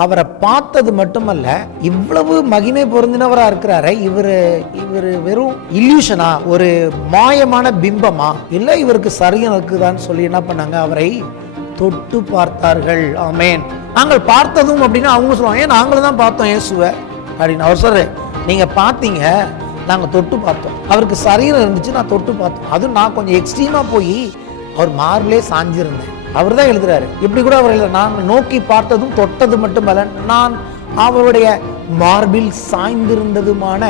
அவரை பார்த்தது மட்டுமல்ல, இவ்வளவு மகிமை பொருந்தினவரா இருக்கிறாரே, இவர் வெறும் இல்யூஷனா, ஒரு மாயமான பிம்பமா, இல்ல இவருக்கு சரீரம் இருக்குதான்னு சொல்லி என்ன பண்ணாங்க, அவரை தொட்டு பார்த்தார்கள். ஆமேன். நாங்கள் பார்த்ததும் அப்படின்னா அவங்க சொல்லுவாங்க, ஏன் நாங்களும் தான் பார்த்தோம் இயேசுவை அப்படின்னு. அவர் சொல்ற, நீங்க பார்த்தீங்க, நாங்க தொட்டு பார்த்தோம். அவருக்கு சரீரம் இருந்துச்சு, நான் தொட்டு பார்த்தோம். அதுவும் நான் கொஞ்சம் எக்ஸ்ட்ரீமா போய் அவர் மார்பிலே சாஞ்சிருந்தேன். அவர் தான் எழுதுறாரு. இப்படி கூட அவர் எழுதுறாரு, நான் நோக்கி பார்த்ததும் தொட்டது மட்டுமல்ல, நான் அவருடைய மார்பில் சாய்ந்திருந்ததுமான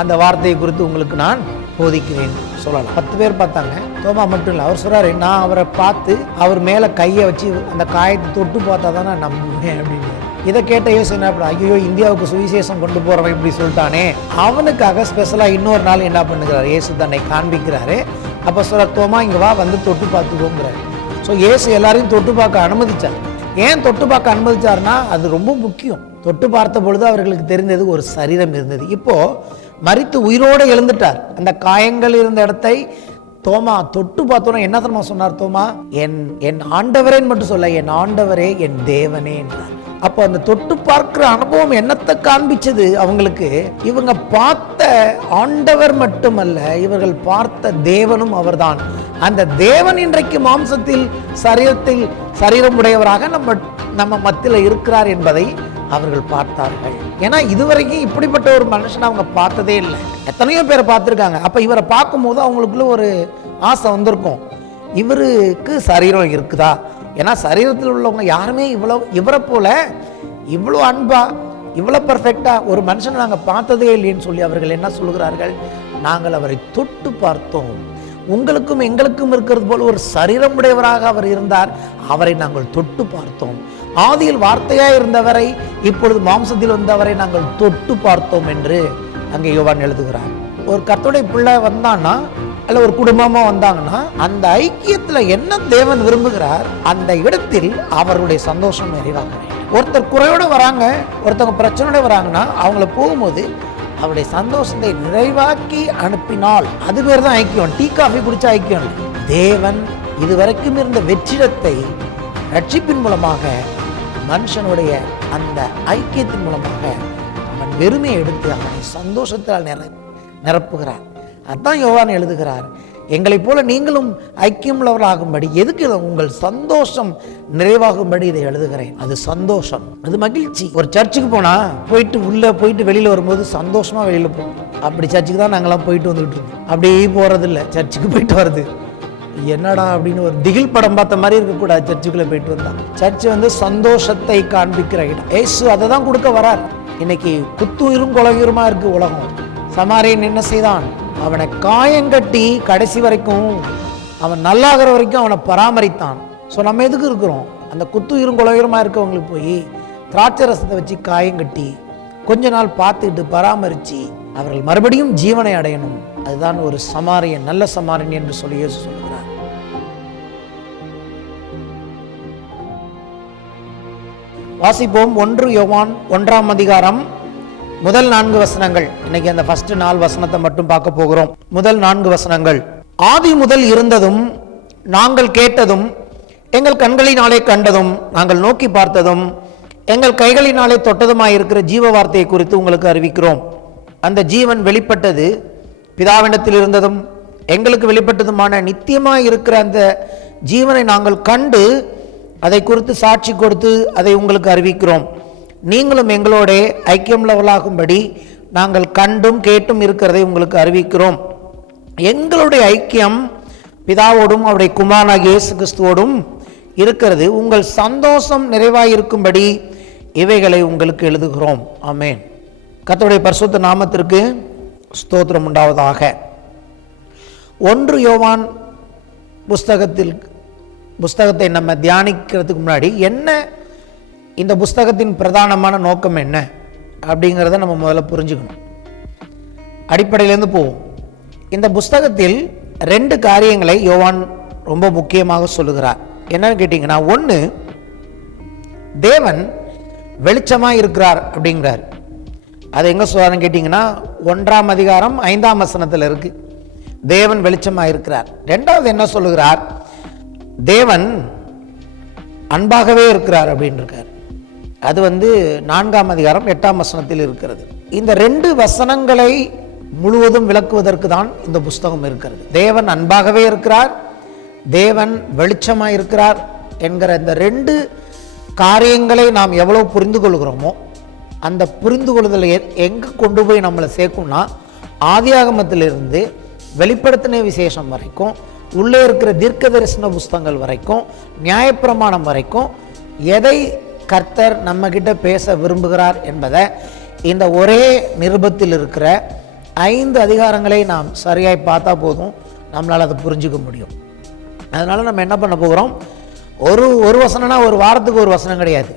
அந்த வார்த்தையை குறித்து உங்களுக்கு நான் போதிக்கிறேன் சொல்லலாம். 10 பேர் பார்த்தாங்க, தோமா மட்டும் இல்லை. அவர் சொல்றாரு, நான் அவரை பார்த்து அவர் மேல கையை வச்சு அந்த காயத்தை தொட்டு பார்த்தா தான் நான் நம்புவேன் அப்படின்னு. இதை கேட்ட இயேசு என்ன பண்ண, ஐயோ இந்தியாவுக்கு சுவிசேஷம் கொண்டு போறவன் இப்படி சொல்லிட்டானே, அவனுக்காக ஸ்பெஷலா இன்னொரு நாள் என்ன பண்ணுகிறார், இயேசு தன்னை காண்பிக்கிறாரு. அப்ப சொல்ற, தோமா இங்க வா, வந்து தொட்டு பார்த்துக்கோங்கிறாரு. ஸோ இயேசு எல்லாரையும் தொட்டு பார்க்க அனுமதிச்சார். ஏன் தொட்டு பார்க்க அனுமதிச்சார்னா, அது ரொம்ப முக்கியம். தொட்டு பார்த்த பொழுது அவர்களுக்கு தெரிந்தது ஒரு சரீரம் இருந்தது. இப்போ மரித்து உயிரோடு எழுந்துட்டார். அந்த காயங்கள் இருந்த இடத்தை தோமா தொட்டு பார்த்தோன்னா என்ன தெரியுமா சொன்னார், தோமா என் ஆண்டவரேன்னு மட்டும் சொல்ல, என் ஆண்டவரே என் தேவனே என்றார். அப்போ அந்த தொட்டு பார்க்கிற அனுபவம் என்னத்தை காண்பிச்சது அவங்களுக்கு, இவங்க பார்த்த ஆண்டவர் மட்டுமல்ல, இவர்கள் பார்த்த தேவனும் அவர்தான். அந்த தேவன் இன்றைக்கு மாம்சத்தில் சரீரம் உடையவராக நம்ம மத்தியில் இருக்கிறார் என்பதை அவர்கள் பார்த்தார்கள். ஏன்னா இதுவரைக்கும் இப்படிப்பட்ட ஒரு மனுஷனை அவங்க பார்த்ததே இல்லை. எத்தனையோ பேரை பார்த்துருக்காங்க. அப்ப இவரை பார்க்கும்போது அவங்களுக்குள்ள ஒரு ஆசை வந்திருக்கும், இவருக்கு சரீரம் இருக்குதா? ஏன்னா சரீரத்தில் உள்ளவங்க யாருமே இவரை போல இவ்வளோ அன்பா, இவ்வளோ பர்ஃபெக்டா ஒரு மனுஷனை நாங்கள் பார்த்ததே இல்லைன்னு சொல்லி அவர்கள் என்ன சொல்கிறார்கள், நாங்கள் அவரை தொட்டு பார்த்தோம். உங்களுக்கும் எங்களுக்கும் இருக்கிறது போல ஒரு சரீரம் உடையவராக அவர் இருந்தார், அவரை நாங்கள் தொட்டு பார்த்தோம். ஆதியில் வார்த்தையா இருந்தவரை, இப்பொழுது மாம்சத்தில் வந்தவரை நாங்கள் தொட்டு பார்த்தோம் என்று அங்கே யோவான் எழுதுகிறார். ஒரு கர்த்தருடைய பிள்ளை வந்தான்னா, அல்ல ஒரு குடும்பமா வந்தாங்கன்னா, அந்த ஐக்கியத்துல என்ன தேவன் விரும்புகிறார், அந்த இடத்தில் அவருடைய சந்தோஷம் நிறைவாக வேண்டும். ஒருத்தர் குறையோட வராங்க, ஒருத்தவங்க பிரச்சனையோட வராங்கன்னா, அவங்கள போகும்போது அவருடைய சந்தோஷத்தை நிறைவாக்கி அனுப்பினால் அது பேர் தான் ஐக்கியம். டீ காஃபி குடிச்சா ஐக்கியம். தேவன் இதுவரைக்கும் இருந்த வெற்றிடத்தை ரட்சிப்பின் மூலமாக, மனுஷனுடைய அந்த ஐக்கியத்தின் மூலமாக அவன் வெறுமையை எடுத்து அவனை சந்தோஷத்தால் நிரப்புகிறார். அதான் யோவான் எழுதுகிறார், எங்களைப் போல நீங்களும் ஐக்கியம் உள்ளவர்களாகும்படி, எதுக்கு உங்கள் சந்தோஷம் நிறைவாகும்படி இதை எழுதுகிறேன். அது சந்தோஷம், அது மகிழ்ச்சி. ஒரு சர்ச்சுக்கு போனா போயிட்டு வெளியில வரும்போது சந்தோஷமா வெளியில போகும். அப்படி சர்ச்சுக்கு தான் நாங்கெல்லாம் போயிட்டு வந்துட்டு இருக்கோம். அப்படியே போறது இல்லை, சர்ச்சுக்கு போயிட்டு வருது என்னடா அப்படின்னு ஒரு திகில் படம் பார்த்த மாதிரி இருக்கக்கூடாது. சர்ச்சுக்குள்ள போயிட்டு வந்தா, சர்ச்சு சந்தோஷத்தை காண்பிக்கிற இடம். ஏசு அதை தான் கொடுக்க வரார். இன்னைக்கு குத்துயிரும் கொலையுருமா இருக்கு உலகம். சமாரியன் என்ன செய்தான், அவனை காயங்கட்டி கடைசி வரைக்கும், அவன் நல்லாகிற வரைக்கும் அவனை பராமரித்தான். ஸோ நம்ம எதுக்கு இருக்கிறோம், அந்த குத்துயிரும் கொலையுரமா இருக்கவங்களுக்கு போய் திராட்சை ரசத்தை வச்சு காயங்கட்டி கொஞ்ச நாள் பார்த்துக்கிட்டு பராமரித்து அவர்கள் மறுபடியும் ஜீவனை அடையணும். அதுதான் ஒரு சமாரியன், நல்ல சமாரியன் என்று சொல்லி இயேசு சொல்கிறார். வாசிப்போம். 1 யோவான் 1ஆம் அதிகாரம் முதல் 4 வசனங்கள். இன்னைக்கு அந்த ஃபர்ஸ்ட் 4 வசனத்தை மட்டும் பார்க்க போகிறோம். முதல் 4 வசனங்கள். ஆதி முதல் இருந்ததும், நாங்கள் கேட்டதும், எங்கள் கண்களினாலே கண்டதும், நாங்கள் நோக்கி பார்த்ததும், எங்கள் கைகளினாலே தொட்டதுமாயிருக்கிற ஜீவ வார்த்தையை குறித்து உங்களுக்கு அறிவிக்கிறோம். அந்த ஜீவன் வெளிப்பட்டது, பிதாவிடத்தில் இருந்ததும் எங்களுக்கு வெளிப்பட்டதுமான நித்தியமாய் இருக்கிற அந்த ஜீவனை நாங்கள் கண்டு அதை குறித்து சாட்சி கொடுத்து அதை உங்களுக்கு அறிவிக்கிறோம். நீங்களும் எங்களோட ஐக்கியம் உள்ளவர்களாகும்படி நாங்கள் கண்டும் கேட்டும் இருக்கிறதை உங்களுக்கு அறிவிக்கிறோம். எங்களுடைய ஐக்கியம் பிதாவோடும் அவருடைய குமாரனாகிய இயேசு கிறிஸ்துவோடும் இருக்கிறது. உங்கள் சந்தோஷம் நிறைவாயிருக்கும்படி இவைகளை உங்களுக்கு எழுதுகிறோம். ஆமென். கர்த்தருடைய பரிசுத்த நாமத்திற்கு ஸ்தோத்திரம் உண்டாவதாக. 1 யோவான் புஸ்தகத்தை நம்ம தியானிக்கிறதுக்கு முன்னாடி என்ன, இந்த புஸ்தகத்தின் பிரதானமான நோக்கம் என்ன அப்படிங்கிறத நம்ம முதல்ல புரிஞ்சுக்கணும். அடிப்படையிலேருந்து போவோம். இந்த புஸ்தகத்தில் 2 காரியங்களை யோவான் ரொம்ப முக்கியமாக சொல்லுகிறார். என்னன்னு கேட்டிங்கன்னா, 1, தேவன் வெளிச்சமாக இருக்கிறார் அப்படிங்கிறார். அது எங்கே சொல்கிறாருன்னு கேட்டிங்கன்னா, 1ஆம் அதிகாரம் 5ஆம் வசனத்தில் இருக்கு. தேவன் வெளிச்சமாக இருக்கிறார். 2வது என்ன சொல்லுகிறார், தேவன் அன்பாகவே இருக்கிறார் அப்படின்னு இருக்கார். அது 4ஆம் அதிகாரம் 8ஆம் வசனத்தில் இருக்கிறது. இந்த 2 வசனங்களை முழுவதும் விளக்குவதற்கு தான் இந்த புஸ்தகம் இருக்கிறது. தேவன் அன்பாகவே இருக்கிறார், தேவன் வெளிச்சமாக இருக்கிறார் என்கிற இந்த 2 காரியங்களை நாம் எவ்வளோ புரிந்து கொள்கிறோமோ, அந்த புரிந்து கொள்ளுதலை எங்கே கொண்டு போய் நம்மளை சேர்க்கும்னா, ஆதியாகமத்திலிருந்து வெளிப்படுத்தின விசேஷம் வரைக்கும், உள்ளே இருக்கிற தீர்க்க தரிசன புஸ்தகங்கள் வரைக்கும், நியாயப்பிரமாணம் வரைக்கும் எதை கர்த்தர் நம்மக்கிட்ட பேச விரும்புகிறார் என்பதை இந்த ஒரே நிருபத்தில் இருக்கிற 5 அதிகாரங்களை நாம் சரியாய் பார்த்தா போதும், நம்மளால் அதை புரிஞ்சுக்க முடியும். அதனால் நம்ம என்ன பண்ண போகிறோம், ஒரு வசனம்னா ஒரு வாரத்துக்கு ஒரு வசனம் கிடையாது,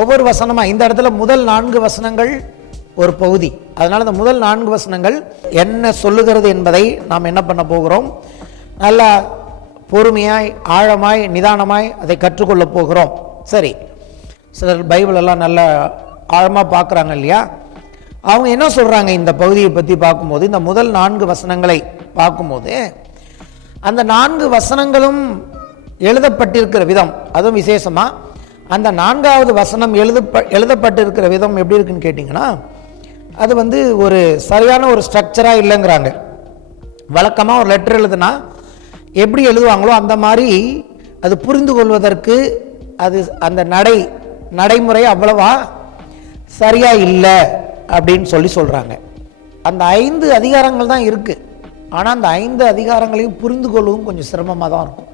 ஒவ்வொரு வசனமாக. இந்த இடத்துல முதல் 4 வசனங்கள் ஒரு பகுதி. அதனால் இந்த முதல் 4 வசனங்கள் என்ன சொல்லுகிறது என்பதை நாம் என்ன பண்ண போகிறோம், நல்லா பொறுமையாய் ஆழமாய் நிதானமாய் அதை கற்றுக்கொள்ள போகிறோம். சரி, சிலர் பைபிளெல்லாம் நல்லா ஆழமாக பார்க்குறாங்க இல்லையா, அவங்க என்ன சொல்கிறாங்க இந்த பகுதியை பற்றி பார்க்கும்போது, இந்த முதல் 4 வசனங்களை பார்க்கும்போது, அந்த 4 வசனங்களும் எழுதப்பட்டிருக்கிற விதம், அதுவும் விசேஷமாக அந்த 4ஆவது வசனம் எழுதப்பட்டிருக்கிற விதம் எப்படி இருக்குன்னு கேட்டிங்கன்னா, அது ஒரு சரியான ஒரு ஸ்ட்ரக்சராக இல்லைங்கிறாங்க. வழக்கமாக ஒரு லெட்டர் எழுதுனா எப்படி எழுதுவாங்களோ அந்த மாதிரி அது புரிந்து கொள்வதற்கு அந்த நடைமுறை அவ்வளவா சரியாக இல்லை அப்படின்னு சொல்கிறாங்க. அந்த 5 அதிகாரங்கள் தான் இருக்குது, ஆனால் அந்த 5 அதிகாரங்களையும் புரிந்து கொள்ளவும் கொஞ்சம் சிரமமாக தான் இருக்கும்.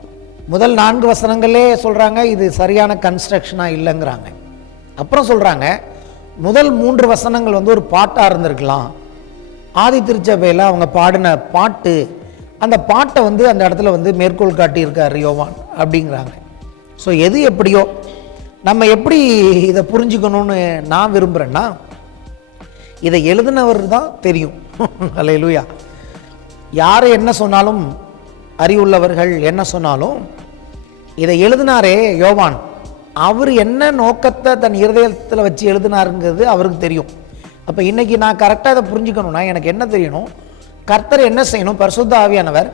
முதல் 4 வசனங்களே சொல்கிறாங்க இது சரியான கன்ஸ்ட்ரக்ஷனாக இல்லைங்கிறாங்க. அப்புறம் சொல்கிறாங்க முதல் 3 வசனங்கள் ஒரு பாட்டாக இருந்திருக்கலாம், ஆதி திருச்சபையில் அவங்க பாடின பாட்டு, அந்த பாட்டை அந்த இடத்துல மேற்கோள் காட்டியிருக்கார் யோவான் அப்படிங்கிறாங்க. ஸோ எது எப்படியோ நம்ம எப்படி இதை புரிஞ்சுக்கணும்னு நான் விரும்புகிறேன்னா, இதை எழுதினவர் தான் தெரியும். அல்லேலூயா. யார் என்ன சொன்னாலும், அறிவுள்ளவர்கள் என்ன சொன்னாலும், இதை எழுதினாரே யோவான், அவர் என்ன நோக்கத்தை தன் இருதயத்தில் வச்சு எழுதினாருங்கிறது அவருக்கு தெரியும். அப்போ இன்றைக்கி நான் கரெக்டாக இதை புரிஞ்சுக்கணும்னா எனக்கு என்ன தெரியணும், கர்த்தர் என்ன செய்யணும், பரிசுத்த ஆவியானவர்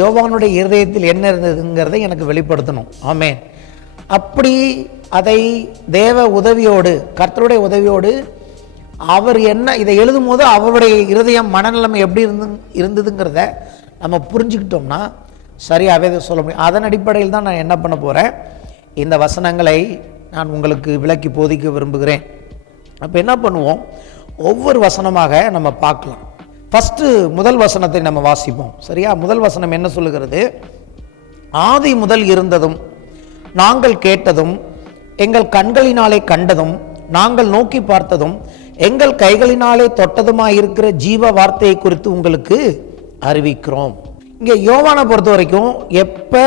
யோவானுடைய இருதயத்தில் என்ன இருந்ததுங்கிறதை எனக்கு வெளிப்படுத்தணும். ஆமென். அப்படி அதை தேவ உதவியோடு, கர்த்தருடைய உதவியோடு அவர் என்ன இதை எழுதும் போது அவருடைய இருதயம் மனநிலைமை எப்படி இருந்ததுங்கிறத நம்ம புரிஞ்சுக்கிட்டோம்னா சரியாகவே இதை சொல்ல முடியும். அதன் அடிப்படையில் தான் நான் என்ன பண்ண போகிறேன், இந்த வசனங்களை நான் உங்களுக்கு விளக்கி போதிக்க விரும்புகிறேன். அப்போ என்ன பண்ணுவோம், ஒவ்வொரு வசனமாக நம்ம பார்க்கலாம். ஃபஸ்ட்டு முதல் வசனத்தை நம்ம வாசிப்போம். சரியா? முதல் வசனம் என்ன சொல்லுகிறது, ஆதி முதல் இருந்ததும் நாங்கள் கேட்டதும் எங்கள் கண்களினாலே கண்டதும் நாங்கள் நோக்கி பார்த்ததும் எங்கள் கைகளினாலே தொட்டதுமாயிருக்கிற ஜீவ வார்த்தையை குறித்து உங்களுக்கு அறிவிக்கிறோம். இங்கே யோவானை பொறுத்த வரைக்கும் எப்போ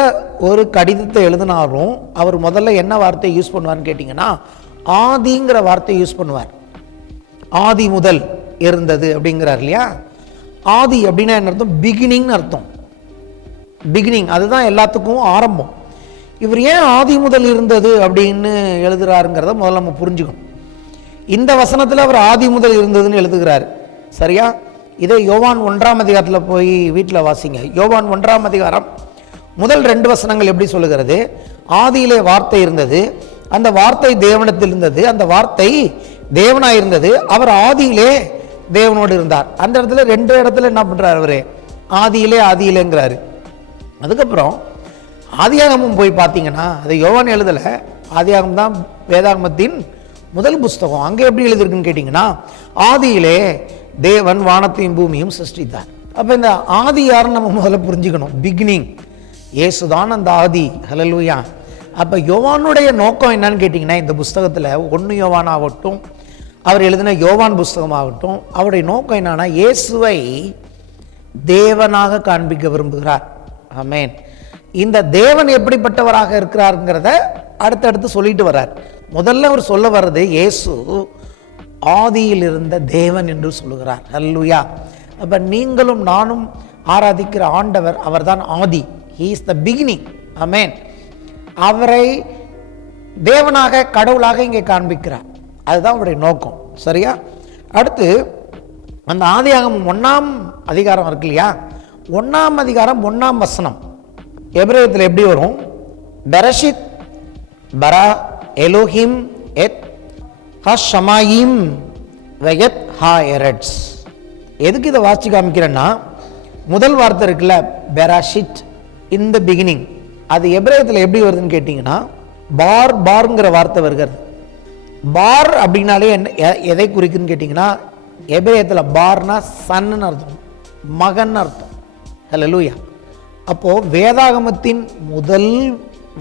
ஒரு கடிதத்தை எழுதினாலும் அவர் முதல்ல என்ன வார்த்தையை யூஸ் பண்ணுவார்னு கேட்டிங்கன்னா, ஆதிங்கிற வார்த்தையை யூஸ் பண்ணுவார். ஆதி முதல் இருந்தது அப்படிங்கிறார் இல்லையா. ஆதி அப்படின்னா என்ன அர்த்தம், பிகினிங்னு அர்த்தம். பிகினிங் அதுதான் எல்லாத்துக்கும் ஆரம்பம். இவர் ஏன் ஆதி முதல் இருந்தது அப்படின்னு எழுதுகிறாருங்கிறத முதல்ல நம்ம புரிஞ்சுக்கணும். இந்த வசனத்தில் அவர் ஆதி முதல் இருந்ததுன்னு எழுதுகிறார். சரியா? இதே யோவான் 1ஆம் அதிகாரத்தில் போய் வீட்டில் வாசிங்க. யோவான் 1ஆம் அதிகாரம் முதல் 2 வசனங்கள் எப்படி சொல்லுகிறது, ஆதியிலே வார்த்தை இருந்தது, அந்த வார்த்தை தேவனிடத்தில் இருந்தது, அந்த வார்த்தை தேவனாக இருந்தது, அவர் ஆதியிலே தேவனோடு இருந்தார். அந்த இடத்துல 2 இடத்துல என்ன பண்ணுறாரு, அவரு ஆதியிலேங்கிறாரு. அதுக்கப்புறம் ஆதியாகமம் போய் பார்த்தீங்கன்னா, அது யோவான் எழுதலை, ஆதியாகமம் தான் வேதாகமத்தின் முதல் புஸ்தகம். அங்கே எப்படி எழுதிருக்குன்னு கேட்டிங்கன்னா, ஆதியிலே தேவன் வானத்தையும் பூமியும் சிருஷ்டித்தார். அப்போ இந்த ஆதி யாருன்னு நம்ம முதல்ல புரிஞ்சுக்கணும். பிகினிங் இயேசுதான் அந்த ஆதி. ஹல்லேலூயா. அப்போ யோவானுடைய நோக்கம் என்னன்னு கேட்டிங்கன்னா, இந்த புஸ்தகத்தில் 1 யோவான் ஆகட்டும், அவர் எழுதின யோவான் புஸ்தகமாகட்டும், அவருடைய நோக்கம் என்னன்னா, இயேசுவை தேவனாக காண்பிக்க விரும்புகிறார். ஆமென். இந்த தேவன் எப்படிப்பட்டவராக இருக்கிறாருங்கிறத அடுத்தடுத்து சொல்லிட்டு வர்றார். முதல்ல அவர் சொல்ல வர்றது, இயேசு ஆதியில் இருந்த தேவன் என்று சொல்லுகிறார். ஹல்லேலூயா. அப்போ நீங்களும் நானும் ஆராதிக்கிற ஆண்டவர் அவர்தான் ஆதி. He is the beginning. Amen. அவரை தேவனாக கடவுளாக இங்கே காண்பிக்கிறார். அதுதான் அவருடைய நோக்கம். சரியா? அடுத்து அந்த ஆதியாகமம் 1ஆம் அதிகாரம் இருக்கு இல்லையா, 1ஆம் அதிகாரம் 1ஆம் வசனம் எபிரேயத்தில் எப்படி வரும், பெரஷித் பரா எலோஹிம் எத் ஹஷமாயிம் வெயத் ஹா எரட்ஸ். எதுக்கு இதை வாசிச்சு காமிக்கிறேன்னா, முதல் வார்த்தை இருக்குல்ல, பெராஷிட், இன் த பிகினிங், அது எபிரேயத்தில் எப்படி வருதுன்னு கேட்டிங்கன்னா பார்ங்கிற வார்த்தை வருகிறது. பார் அப்படின்னாலே எதை குறிக்குன்னு கேட்டிங்கன்னா, எபிரேயத்தில் பார்னா சன்னு அர்த்தம், மகன் அர்த்தம். ஹல்லேலூயா. அப்போது வேதாகமத்தின் முதல்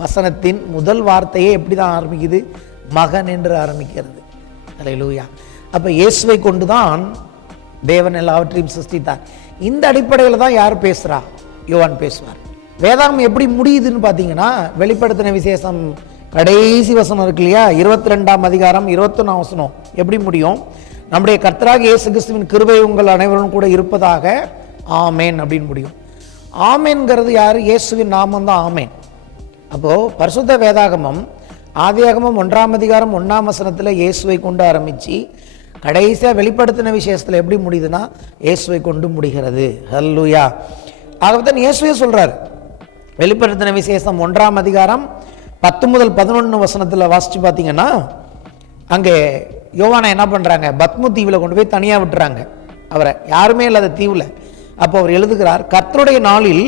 வசனத்தின் முதல் வார்த்தையே எப்படி தான் ஆரம்பிக்குது? மகன் என்று ஆரம்பிக்கிறது. ஹல்லேலூயா. அப்போ இயேசுவை கொண்டு தான் தேவன் எல்லாவற்றையும் சிருஷ்டித்தார். இந்த அடிப்படையில் தான் யார் பேசுகிறா? யோவான் பேசுவார். வேதாகமம் எப்படி முடியுதுன்னு பார்த்தீங்கன்னா, வெளிப்படுத்தின விசேஷம் கடைசி வசனம் இருக்கு இல்லையா, 22ஆம் அதிகாரம் 21ஆம் வசனம் எப்படி முடியும்? நம்முடைய கர்த்தராகிய இயேசு கிறிஸ்துவின் கிருபை உங்கள் அனைவரும் கூட இருப்பதாக, ஆமேன் அப்படின்னு முடியும். ஆமேன்கிறது யார்? இயேசுவின் நாமம் தான் ஆமேன். அப்போது பரிசுத்த வேதாகமம் ஆதியாகமம் 1ஆம் அதிகாரம் 1ஆம் வசனத்தில் இயேசுவை கொண்டு ஆரம்பித்து கடைசியாக வெளிப்படுத்தின விசேஷத்தில் எப்படி முடியுதுன்னா இயேசுவை கொண்டு முடிகிறது. ஹல்லேலூயா. ஆகவே இயேசுவே சொல்கிறார், வெளிப்படுத்தின விசேஷம் 1ஆம் அதிகாரம் 10 முதல் 11 வசனத்தில் வாசித்து பார்த்தீங்கன்னா, அங்கே யோவானை என்ன பண்ணுறாங்க? பத்மு தீவில் கொண்டு போய் தனியாக விட்டுறாங்க அவரை, யாருமே இல்லாத தீவில். அப்போ அவர் எழுதுகிறார், கர்த்தருடைய நாளில்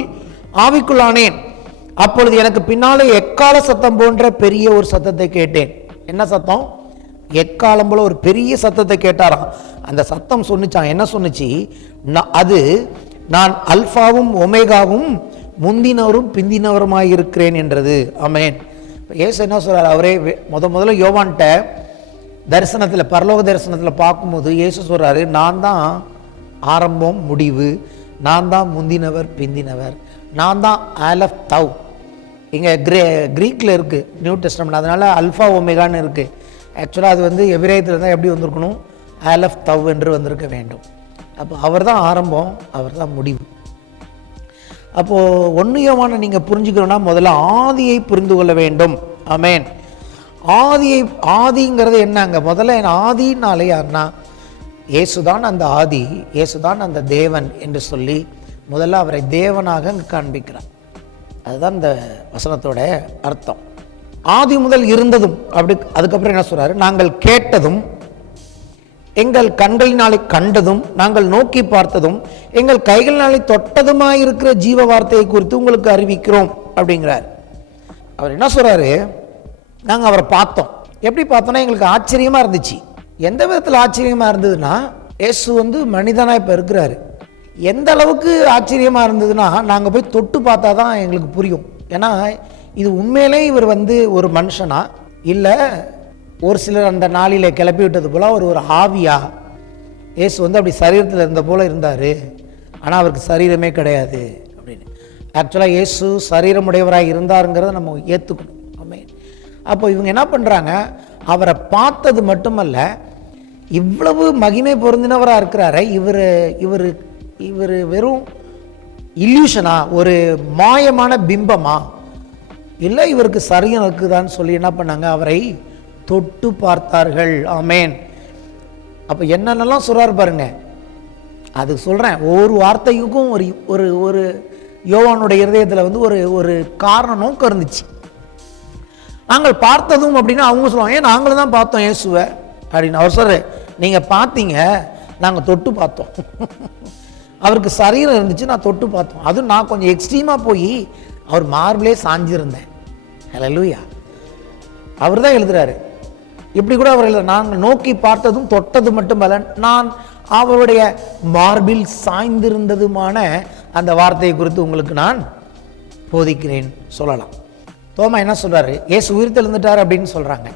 ஆவிக்குள்ளானேன், அப்பொழுது எனக்கு பின்னாலே எக்கால சத்தம் போன்ற பெரிய ஒரு சத்தத்தை கேட்டேன். என்ன சத்தம்? எக்காலம் போல ஒரு பெரிய சத்தத்தை கேட்டாராம். அந்த சத்தம் சொன்னிச்சான், என்ன சொன்னிச்சு? அது நான் அல்பாவும் ஒமேகாவும் முந்தினவரும் பிந்தினவருமாய் இருக்கிறேன் என்றது. ஆமென். இயேசு என்ன சொல்றார்? அவரே முதல்ல யோவான்கிட்ட தரிசனத்தில், பரலோக தரிசனத்தில் பார்க்கும்போது இயேசு சொல்றாரு, நான் தான் ஆரம்பம் முடிவு, நான் தான் முந்தினவர் பிந்தினவர், நான் தான் ஆலஃப் தவ். இங்கே கிரீக்கில் இருக்குது நியூ டெஸ்டமெண்ட், அதனால அல்ஃபா ஒமேகான்னு இருக்குது. ஆக்சுவலாக அது வந்து எபிரேயத்தில் தான் எப்படி வந்திருக்கணும்? ஆலஃப் தவ் என்று வந்திருக்க வேண்டும். அப்போ அவர் தான் ஆரம்பம், அவர் தான் முடிவு. அப்போது 1 யோவானை நீங்கள் புரிஞ்சுக்கணும்னா முதல்ல ஆதியை புரிந்து கொள்ள வேண்டும். ஆமென். ஆதிங்கிறது என்னங்க? முதல்ல ஆதினாலே யாருன்னா இயேசுதான் அந்த ஆதி, இயேசுதான் அந்த தேவன் என்று சொல்லி முதல்ல அவரை தேவனாக காண்பிக்கிறார். அதுதான் இந்த வசனத்தோட அர்த்தம். ஆதி முதல் இருந்ததும் அப்படி. அதுக்கப்புறம் என்ன சொல்றாரு? நாங்கள் கேட்டதும், எங்கள் கண்களினாலே கண்டதும், நாங்கள் நோக்கி பார்த்ததும், எங்கள் கைகளினாலே தொட்டதுமாய் இருக்கிற ஜீவ வார்த்தையை குறித்து உங்களுக்கு அறிவிக்கிறோம் அப்படிங்கிறார். அவர் என்ன சொல்றாரு? நாங்கள் அவரை பார்த்தோம். எப்படி பார்த்தோன்னா எங்களுக்கு ஆச்சரியமா இருந்துச்சு. எந்த விதத்தில் ஆச்சரியமா இருந்ததுன்னா, இயேசு வந்து மனிதனாக இப்போ இருக்கிறாரு. எந்த அளவுக்கு ஆச்சரியமா இருந்ததுன்னா, நாங்கள் போய் தொட்டு பார்த்தா தான் எங்களுக்கு புரியும். ஏன்னா இது உண்மையிலே இவர் வந்து ஒரு மனுஷனா, இல்லை ஒரு சிலர் அந்த நாளில் கிளப்பி விட்டது போல ஒரு ஆவியா? இயேசு வந்து அப்படி சரீரத்தில் இருந்த போல இருந்தார், ஆனால் அவருக்கு சரீரமே கிடையாது அப்படின்னு. ஆக்சுவலாக இயேசு சரீரமுடையவராக இருந்தாருங்கிறத நம்ம ஏற்றுக்கணும். ஆமென். அப்போ இவங்க என்ன பண்ணுறாங்க? அவரை பார்த்தது மட்டுமல்ல, இவ்வளவு மகிமை பொருந்தினவராக இருக்கிறார இவர் இவர் இவர் வெறும் இல்யூஷனா, ஒரு மாயமான பிம்பமா, இல்லை இவருக்கு சரீரம் இருக்குதான்னு சொல்லி என்ன பண்ணாங்க? அவரை தொட்டு பார்த்தார்கள். ஆமென். அப்போ என்னென்னலாம் சொல்கிறாரு பாருங்க. அது சொல்கிறேன், ஒவ்வொரு வார்த்தைக்கும் ஒரு ஒரு ஒரு யோவானுடைய இருதயத்தில் வந்து ஒரு ஒரு காரண நோக்கம் இருந்துச்சு. நாங்கள் பார்த்ததும் அப்படின்னா அவங்க சொல்லுவாங்க, ஏன் நாங்களும் தான் பார்த்தோம் இயேசுவை அப்படின்னு. அவர் சொல்ற, நீங்கள் பார்த்தீங்க, நாங்கள் தொட்டு பார்த்தோம். அவருக்கு சரீரம் இருந்துச்சு, நான் தொட்டு பார்த்தோம். அதுவும் நான் கொஞ்சம் எக்ஸ்ட்ரீமாக போய் அவர் மார்பிளே சாஞ்சிருந்தேன். ஹல்லேலூயா. அவர் தான் எழுதுறாரு. இப்படி கூட அவர் எழுதுறாரு, நாங்கள் நோக்கி பார்த்ததும் தொட்டது மட்டுமல்ல, நான் அவருடைய மார்பில் சாய்ந்திருந்ததுமான அந்த வார்த்தையை குறித்து உங்களுக்கு நான் போதிக்கிறேன் சொல்லலாம். தோமா என்ன சொல்றாரு? இயேசு உயிர்த்தெழுந்துட்டார் அப்படின்னு சொல்றாங்க.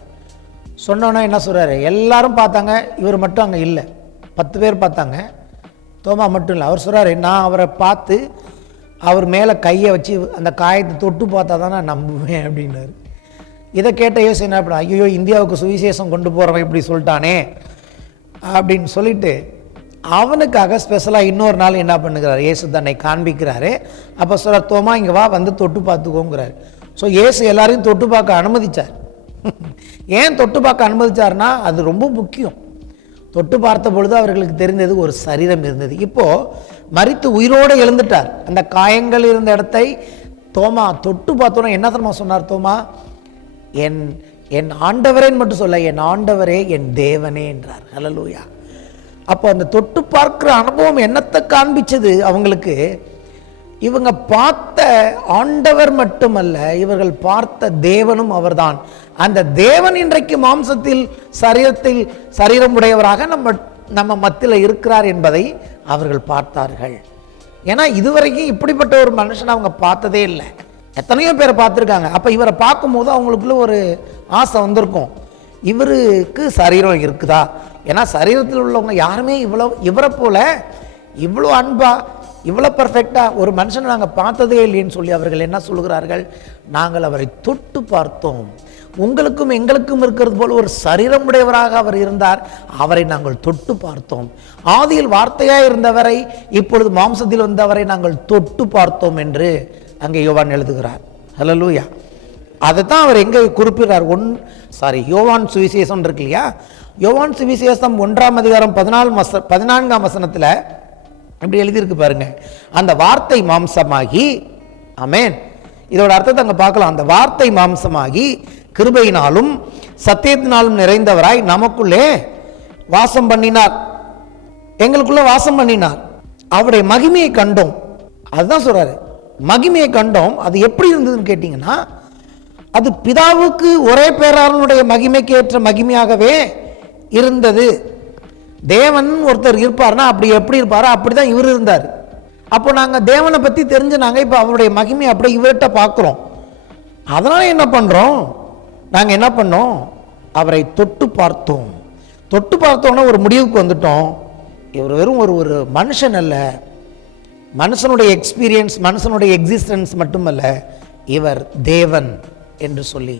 சொன்னோன்னா என்ன சொல்றாரு? எல்லாரும் பார்த்தாங்க, இவர் மட்டும் அங்கே இல்லை. 10 பேர் பார்த்தாங்க, தோமா மட்டும் இல்லை. அவர் சொல்றாரு, நான் அவரை பார்த்து அவர் மேலே கையை வச்சு அந்த காயத்தை தொட்டு பார்த்தா தான் நான் நம்புவேன் அப்படின்னாரு. இதை கேட்ட இயேசு என்ன பண்ண, ஐயோ இந்தியாவுக்கு சுவிசேஷம் கொண்டு போகிறவன் இப்படி சொல்லிட்டானே அப்படின்னு சொல்லிட்டு அவனுக்காக ஸ்பெஷலாக இன்னொரு நாள் என்ன பண்ணுகிறார்? இயேசு தன்னை காண்பிக்கிறாரு. அப்போ சொல்கிறார், தோமா இங்கே வா, வந்து தொட்டு பார்த்துக்கோங்கிறார். ஸோ இயேசு எல்லாரையும் தொட்டு பார்க்க அனுமதிச்சார். ஏன் தொட்டு பார்க்க அனுமதிச்சார்னா அது ரொம்ப முக்கியம். தொட்டு பார்த்த பொழுது அவர்களுக்கு தெரிந்தது ஒரு சரீரம் இருந்தது. இப்போது மரித்து உயிரோடு எழுந்துட்டார். அந்த காயங்கள் இருந்த இடத்தை தோமா தொட்டு பார்த்தோன்னா என்ன தெரியுமா சொன்னார்? தோமா, என் என் ஆண்டவரேன்னு மட்டும் சொல்ல, என் ஆண்டவரே என் தேவனே என்றார். ஹல்லேலூயா. அப்போ அந்த தொட்டு பார்க்கிற அனுபவம் என்னத்தை காண்பிச்சது அவங்களுக்கு? இவங்க பார்த்த ஆண்டவர் மட்டுமல்ல, இவர்கள் பார்த்த தேவனும் அவர்தான். அந்த தேவன் இன்றைக்கு மாம்சத்தில் சரீரம் உடையவராக நம்ம மத்தியில் இருக்கிறார் என்பதை அவர்கள் பார்த்தார்கள். ஏன்னா இதுவரைக்கும் இப்படிப்பட்ட ஒரு மனுஷனை அவங்க பார்த்ததே இல்லை. எத்தனையோ பேரை பார்த்துருக்காங்க. அப்போ இவரை பார்க்கும்போது அவங்களுக்குள்ள ஒரு ஆசை வந்திருக்கும், இவருக்கு சரீரம் இருக்குதா? ஏன்னா சரீரத்தில் உள்ளவங்க யாருமே இவரை போல இவ்வளோ அன்பா, இவ்வளோ பர்ஃபெக்டாக ஒரு மனுஷனை நாங்கள் பார்த்ததே இல்லைன்னு சொல்லி அவர்கள் என்ன சொல்லுகிறார்கள்? நாங்கள் அவரை தொட்டு பார்த்தோம். உங்களுக்கும் எங்களுக்கும் இருக்கிறது போல ஒரு சரீரம் உடையவராக அவர் இருந்தார், அவரை நாங்கள் தொட்டு பார்த்தோம். ஆதியில் வார்த்தையாக இருந்தவரை, இப்பொழுது மாம்சத்தில் வந்தவரை நாங்கள் தொட்டு பார்த்தோம் என்று அங்கே யோவான் எழுதுகிறார். ஹல்லேலூயா. அதை தான் அவர் எங்கே குறிப்பிடுறார்? யோவான் சுவிசேஷம் இருக்கு இல்லையா, யோவான் சுவிசேஷம் 1ஆம் அதிகாரம் 14ஆம் வசனத்தில் இப்படி எழுதியிருக்கு பாருங்க. அந்த வார்த்தை மாம்சமாகி, ஆமென், இதோட அர்த்தத்தை அங்கே பார்க்கலாம். அந்த வார்த்தை மாம்சமாகி கிருபையினாலும் சத்தியத்தினாலும் நிறைந்தவராய் நமக்குள்ளே வாசம் பண்ணினார். எங்களுக்குள்ள வாசம் பண்ணினார். அவருடைய மகிமையை கண்டோம். அதுதான் சொல்றாரு, மகிமையை கண்டோம். அது எப்படி இருந்ததுன்னு கேட்டீங்கன்னா, அது பிதாவுக்கு ஒரே பேராளனுடைய மகிமைக்கு ஏற்ற மகிமையாகவே இருந்தது. தேவன் ஒருத்தர் இருப்பார்னா அப்படி எப்படி இருப்பாரோ அப்படிதான் இவர் இருந்தார். அப்போ நாங்கள் தேவனை பற்றி தெரிஞ்சு நாங்கள் இப்போ அவருடைய மகிமை அப்படியே இவர்கிட்ட பார்க்குறோம். அதனால என்ன பண்ணுறோம்? நாங்கள் என்ன பண்ணோம்? அவரை தொட்டு பார்த்தோம். தொட்டு பார்த்தோன்னா ஒரு முடிவுக்கு வந்துட்டோம், இவர் வெறும் ஒரு மனுஷன் அல்ல, மனுஷனுடைய எக்ஸ்பீரியன்ஸ், மனுஷனுடைய எக்ஸிஸ்டன்ஸ் மட்டுமல்ல, இவர் தேவன் என்று சொல்லி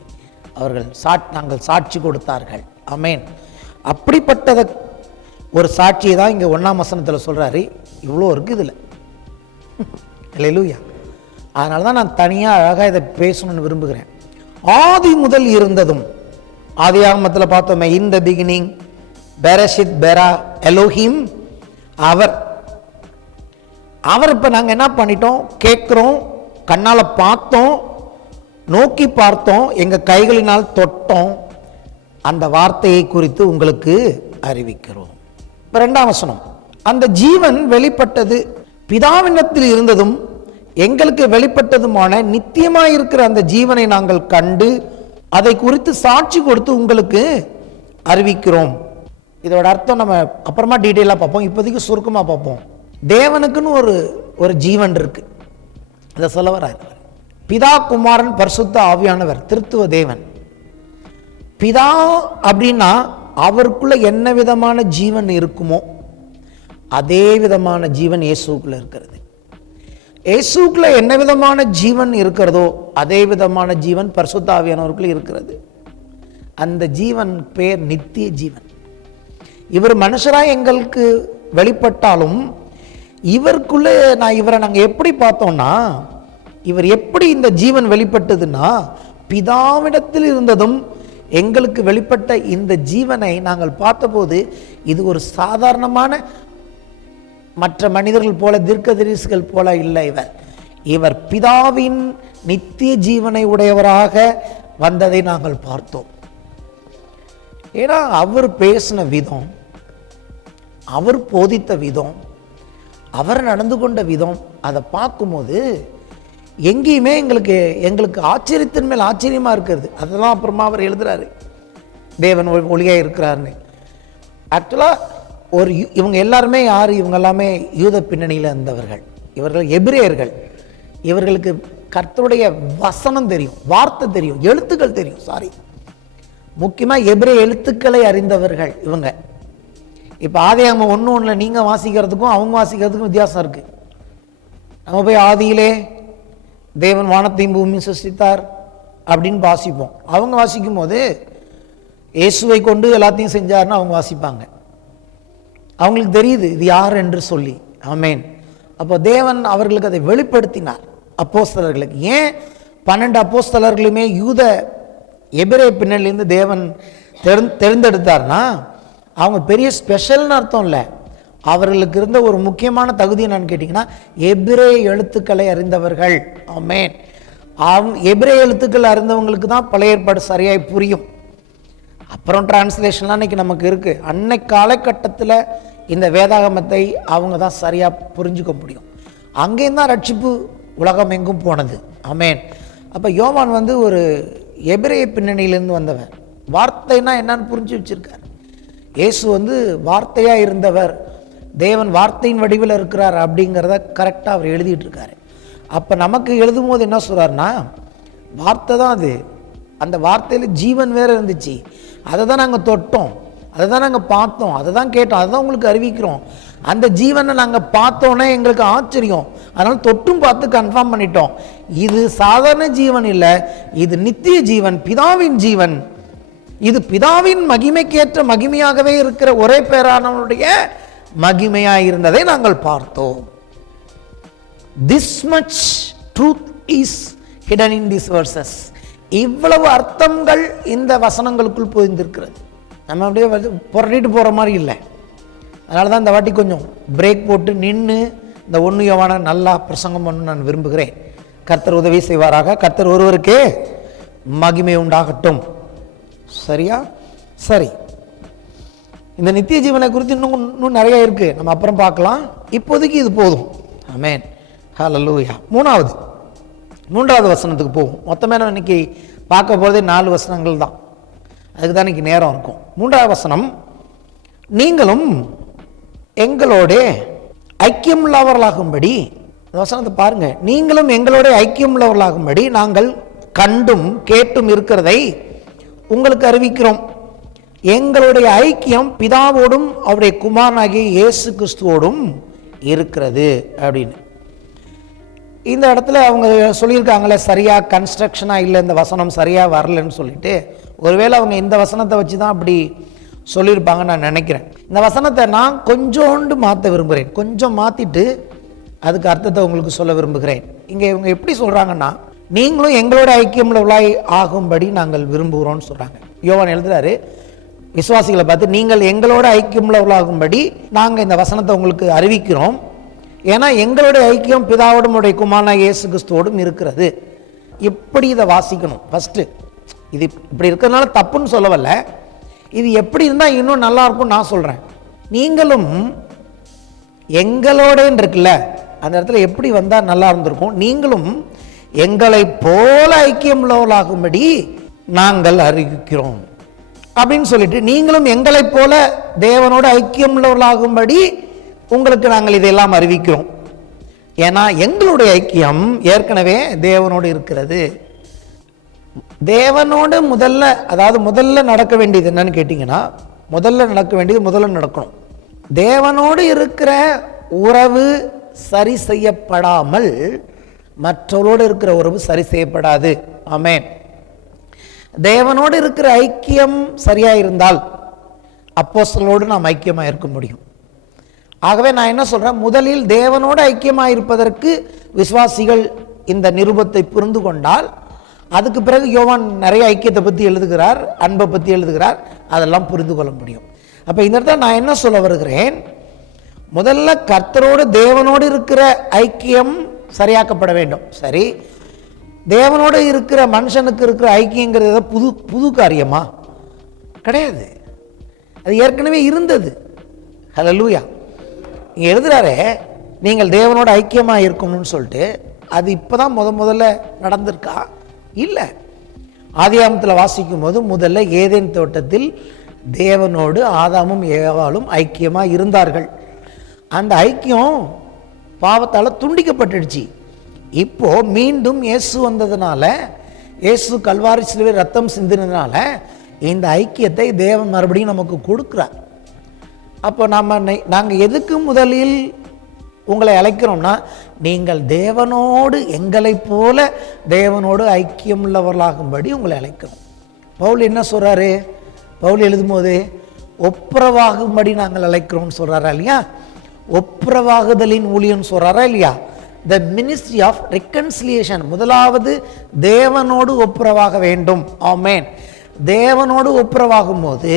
நாங்கள் சாட்சி கொடுத்தார்கள். ஆமென். அப்படிப்பட்டத ஒரு சாட்சியை தான் இங்கே 1ஆம் வசனத்தில் சொல்கிறாரு. இவ்வளோ இருக்குது இதில். ஹல்லேலூயா. அதனால தான் நான் தனியாக அழகாக இதை பேசணும்னு விரும்புகிறேன். ஆதி முதல் இருந்ததும், ஆதியாகமத்தில் பார்த்தோமே, இன் த பிகினிங் பெரஷித் பெரா எலோஹிம், அவர் இப்போ நாங்கள் என்ன பண்ணிட்டோம்? கேட்குறோம், கண்ணால் பார்த்தோம், நோக்கி பார்த்தோம், எங்கள் கைகளினால் தொட்டோம், அந்த வார்த்தையை குறித்து உங்களுக்கு அறிவிக்கிறோம். 2ஆம் வசனம், அந்த ஜீவன் வெளிப்பட்டது, பிதாவினத்தில் இருந்ததும் எங்களுக்கு வெளிப்பட்டதுமான நித்தியமாயிருக்கிற அந்த ஜீவனை நாங்கள் கண்டு அதை குறித்து சாட்சி கொடுத்து உங்களுக்கு அறிவிக்கிறோம். இதோட அர்த்தம் நம்ம அப்புறமா டீட்டெயிலாக பார்ப்போம். இப்போதைக்கு சுருக்கமாக பார்ப்போம். தேவனுக்குன்னு ஒரு ஜீவன் இருக்கு. அதை சொல்ல வர பிதா, குமாரன், பரிசுத்த ஆவியானவர், திருத்துவ தேவன். பிதா அப்படின்னா அவருக்குள்ள என்ன விதமான ஜீவன் இருக்குமோ அதே விதமான ஜீவன் இயேசுக்குள்ள இருக்கிறது. இயேசுக்குள்ள என்ன விதமான ஜீவன் இருக்கிறதோ அதே விதமான ஜீவன் பரிசுத்த ஆவியானவருக்குள்ள இருக்கிறது. அந்த ஜீவன் பேர் நித்திய ஜீவன். இவர் மனுஷராய் எங்களுக்கு வெளிப்பட்டாலும் இவருக்குள்ள இவரை நாங்கள் எப்படி பார்த்தோம்னா, இவர் எப்படி இந்த ஜீவன் வெளிப்பட்டதுன்னா, பிதாவிடத்தில் இருந்ததும் எங்களுக்கு வெளிப்பட்ட இந்த ஜீவனை நாங்கள் பார்த்தபோது இது ஒரு சாதாரணமான மற்ற மனிதர்கள் போல, தீர்க்கதரிசிகள் போல இல்லை. இவர் பிதாவின் நித்திய ஜீவனை உடையவராக வந்ததை நாங்கள் பார்த்தோம். ஏன்னா அவர் பேசின விதம், அவர் போதித்த விதம், அவர் நடந்து கொண்ட விதம், அதை பார்க்கும்போது எங்கேயுமே எங்களுக்கு ஆச்சரியத்தின் மேல் ஆச்சரியமாக இருக்கிறது. அதெல்லாம் அப்புறமா அவர் எழுதுறாரு, தேவன் ஒளியாக இருக்கிறார்னு. ஆக்சுவலாக இவங்க எல்லாருமே யார்? இவங்க எல்லாமே யூத பின்னணியில் இருந்தவர்கள். இவர்கள் எபிரேயர்கள். இவர்களுக்கு கர்த்தருடைய வசனம் தெரியும், வார்த்தை தெரியும், எழுத்துக்கள் தெரியும். முக்கியமாக எபிரேய எழுத்துக்களை அறிந்தவர்கள் இவங்க. இப்போ ஆதியாகமம் 1:1 நீங்கள் வாசிக்கிறதுக்கும் அவங்க வாசிக்கிறதுக்கும் வித்தியாசம் இருக்குது. நம்ம போய் ஆதியிலே தேவன் வானத்தையும் பூமியும் சிருஷ்டித்தார் அப்படின்னு வாசிப்போம். அவங்க வாசிக்கும் போது இயேசுவை கொண்டு எல்லாத்தையும் செஞ்சார்னு அவங்க வாசிப்பாங்க. அவங்களுக்கு தெரியுது இது யார் என்று சொல்லி. ஆமென். அப்போ தேவன் அவர்களுக்கு அதை வெளிப்படுத்தினார் அப்போஸ்தலர்களுக்கு. ஏன் 12 அப்போஸ்தலர்களுமே யூத எபிரேய பின்னணியிலேருந்து தேவன் தேர்ந்தெடுத்தார்னா, அவங்க பெரிய ஸ்பெஷல்னு அர்த்தம் இல்லை. அவர்களுக்கு இருந்த ஒரு முக்கியமான தகுதி என்னன்னு கேட்டிங்கன்னா, எபிரேய எழுத்துக்களை அறிந்தவர்கள். ஆமென். எபிரேய எழுத்துக்கள் அறிந்தவங்களுக்கு தான் பழைய ஏற்பாடு சரியாய் புரியும். அப்புறம் டிரான்ஸ்லேஷன்லாம் அன்றைக்கி நமக்கு இருக்குது. அன்னைக்கு காலகட்டத்தில் இந்த வேதாகமத்தை அவங்க தான் சரியாக புரிஞ்சுக்க முடியும். அங்கேயும் தான் ரட்சிப்பு உலகம் எங்கும் போனது. ஆமேன். அப்போ யோவான் ஒரு எபிரேய பின்னணியிலேருந்து வந்தவர். வார்த்தைனா என்னன்னு புரிஞ்சு வச்சுருக்கார். இயேசு வார்த்தையாக இருந்தவர், தேவன் வார்த்தையின் வடிவில் இருக்கிறார் அப்படிங்கிறத கரெக்டாக அவர் எழுதிட்டு இருக்காரு. அப்போ நமக்கு எழுதும் போது என்ன சொல்கிறாருன்னா, வார்த்தை தான் அது, அந்த வார்த்தையில் ஜீவன் வேறு இருந்துச்சு, அதை தான் நாங்கள் தொட்டோம், அதை தான் நாங்கள் பார்த்தோம், அதை தான் கேட்டோம், அதை தான் உங்களுக்கு அறிவிக்கிறோம். அந்த ஜீவனை நாங்கள் பார்த்தோன்னே எங்களுக்கு ஆச்சரியம், அதனால் தொட்டும் பார்த்து கன்ஃபார்ம் பண்ணிட்டோம். இது சாதாரண ஜீவன் இல்லை, இது நித்திய ஜீவன், பிதாவின் ஜீவன். இது பிதாவின் மகிமைக்கேற்ற மகிமையாகவே இருக்கிற ஒரே பேரானவனுடைய மகிமையாக இருந்ததை நாங்கள் பார்த்தோம். This much truth is hidden in this versus. இவ்வளவு அர்த்தங்கள் இந்த வசனங்களுக்குள் புரிந்திருக்கிறது. நம்ம அப்படியே புரட்டிட்டு போகிற மாதிரி இல்லை. அதனால தான் இந்த வாட்டி கொஞ்சம் பிரேக் போட்டு நின்று இந்த 1 யோவானை நல்லா பிரசங்கம் பண்ண நான் விரும்புகிறேன். கர்த்தர் உதவி செய்வாராக. கர்த்தர் ஒருவருக்கே மகிமை உண்டாகட்டும். சரியா? சரி, இந்த நித்திய ஜீவனை குறித்து இன்னும் நிறைய இருக்குது, நம்ம அப்புறம் பார்க்கலாம். இப்போதைக்கு இது போதும். ஆமென். ஹல்லேலூயா. மூன்றாவது வசனத்துக்கு போகும். மொத்தமே நம்ம இன்னைக்கு பார்க்க போகிறதே 4 வசனங்கள் தான், அதுக்கு தான் இன்னைக்கு நேரம் இருக்கும். 3வது வசனம், நீங்களும் எங்களோட ஐக்கியம் உள்ளவர்களாகும்படி. இந்த வசனத்தை பாருங்க. நீங்களும் எங்களோட ஐக்கியம் உள்ளவர்களாகும்படி நாங்கள் கண்டும் கேட்டும் இருக்கிறதை உங்களுக்கு அறிவிக்கிறோம். எங்களுடைய ஐக்கியம் பிதாவோடும் அவருடைய குமாரனாகிய இயேசு கிறிஸ்துவோடும் இருக்கிறது அப்படின்னு. இந்த இடத்துல அவங்க சொல்லியிருக்காங்களே, சரியாக கன்ஸ்ட்ரக்ஷனாக இல்லை, இந்த வசனம் சரியாக வரலன்னு சொல்லிட்டு, ஒருவேளை அவங்க இந்த வசனத்தை வச்சு தான் அப்படி சொல்லியிருப்பாங்கன்னு நான் நினைக்கிறேன். இந்த வசனத்தை நான் கொஞ்சோண்டு மாற்ற விரும்புகிறேன், கொஞ்சம் மாற்றிட்டு அதுக்கு அர்த்தத்தை உங்களுக்கு சொல்ல விரும்புகிறேன். இங்கே இவங்க எப்படி சொல்கிறாங்கன்னா, நீங்களும் எங்களோட ஐக்கியம் உள்ளவர்களாய் ஆகும்படி நாங்கள் விரும்புகிறோம்னு சொல்கிறாங்க. யோவான் எழுதுறாரு, விசுவாசிகளை பார்த்து, நீங்கள் எங்களோட ஐக்கியம் உள்ளவர்களாகும்படி நாங்கள் இந்த வசனத்தை உங்களுக்கு அறிவிக்கிறோம். ஏன்னா எங்களுடைய ஐக்கியம் பிதாவோடும் உடைய குமாரனாகிய இயேசு கிறிஸ்துவோடும் இருக்கிறது. எப்படி இதை வாசிக்கணும் ஃபஸ்ட்டு. இது இப்படி இருக்கிறதுனால தப்புன்னு சொல்லவல்ல, இது எப்படி இருந்தால் இன்னும் நல்லா இருக்கும்னு நான் சொல்கிறேன். நீங்களும் எங்களோடன்னு இருக்குல்ல, அந்த இடத்துல எப்படி வந்தால் நல்லா இருந்திருக்கும். நீங்களும் எங்களை போல ஐக்கியம் உள்ளவர்களாகும்படி நாங்கள் அறிவிக்கிறோம் அப்படின்னு சொல்லிட்டு, நீங்களும் எங்களை போல தேவனோட ஐக்கியம் உள்ளவர்களாகும்படி உங்களுக்கு நாங்கள் இதெல்லாம் அறிவிக்கிறோம். ஏன்னா எங்களுடைய ஐக்கியம் ஏற்கனவே தேவனோடு இருக்கிறது. தேவனோடு முதல்ல நடக்க வேண்டியது என்னன்னு கேட்டிங்கன்னா, முதல்ல நடக்கணும். தேவனோடு இருக்கிற உறவு சரி செய்யப்படாமல் மற்றவரோடு இருக்கிற உறவு சரி செய்யப்படாது. ஆமென். தேவனோடு இருக்கிற ஐக்கியம் சரியாக இருந்தால் அப்போஸ்தலரோடு நாம் ஐக்கியமாக இருக்க முடியும். ஆகவே நான் என்ன சொல்கிறேன், முதலில் தேவனோடு ஐக்கியமாக இருப்பதற்கு விசுவாசிகள் இந்த நிருபத்தை புரிந்து கொண்டால், அதுக்கு பிறகு யோவான் நிறைய ஐக்கியத்தை பற்றி எழுதுகிறார், அன்பை பற்றி எழுதுகிறார், அதெல்லாம் புரிந்து கொள்ள முடியும். அப்போ இந்த இடத்துல நான் என்ன சொல்ல வருகிறேன், முதல்ல கர்த்தரோடு தேவனோடு இருக்கிற ஐக்கியம் சரியாக்கப்பட வேண்டும். சரி, தேவனோடு இருக்கிற மனுஷனுக்கு இருக்கிற ஐக்கியங்கிறது புது காரியமா? கிடையாது, அது ஏற்கனவே இருந்தது. ஹல்லேலூயா. இங்கே எழுதுறாரே, நீங்கள் தேவனோட ஐக்கியமாக இருக்கணும்னு சொல்லிட்டு, அது இப்போ தான் முதல்ல நடந்திருக்கா? இல்லை. ஆதியாகமத்தில் வாசிக்கும் போது முதல்ல ஏதேன் தோட்டத்தில் தேவனோடு ஆதாமும் ஏவாளும் ஐக்கியமாக இருந்தார்கள். அந்த ஐக்கியம் பாவத்தால் துண்டிக்கப்பட்டுடுச்சு. இப்போ மீண்டும் இயேசு வந்ததுனால, இயேசு கல்வாரி சிலுவையில் ரத்தம் சிந்தினதுனால இந்த ஐக்கியத்தை தேவன் மறுபடியும் நமக்கு கொடுக்குறார். அப்போ நாங்கள் எதுக்கு முதலில் உங்களை அழைக்கிறோம்னா, நீங்கள் தேவனோடு எங்களை போல தேவனோடு ஐக்கியம் உள்ளவர்களாகும்படி உங்களை அழைக்கிறோம். பவுல் என்ன சொல்கிறாரு? பவுல் எழுதும்போது ஒப்புரவாகும்படி நாங்கள் அழைக்கிறோம்னு சொல்கிறாரா இல்லையா? ஒப்புரவாகுதலின் ஊழியம் சொல்கிறாரா இல்லையா? The ministry of reconciliation. முதலாவது தேவனோடு ஒப்புரவாக வேண்டும். ஆமென். தேவனோடு ஒப்புரவாகும் போது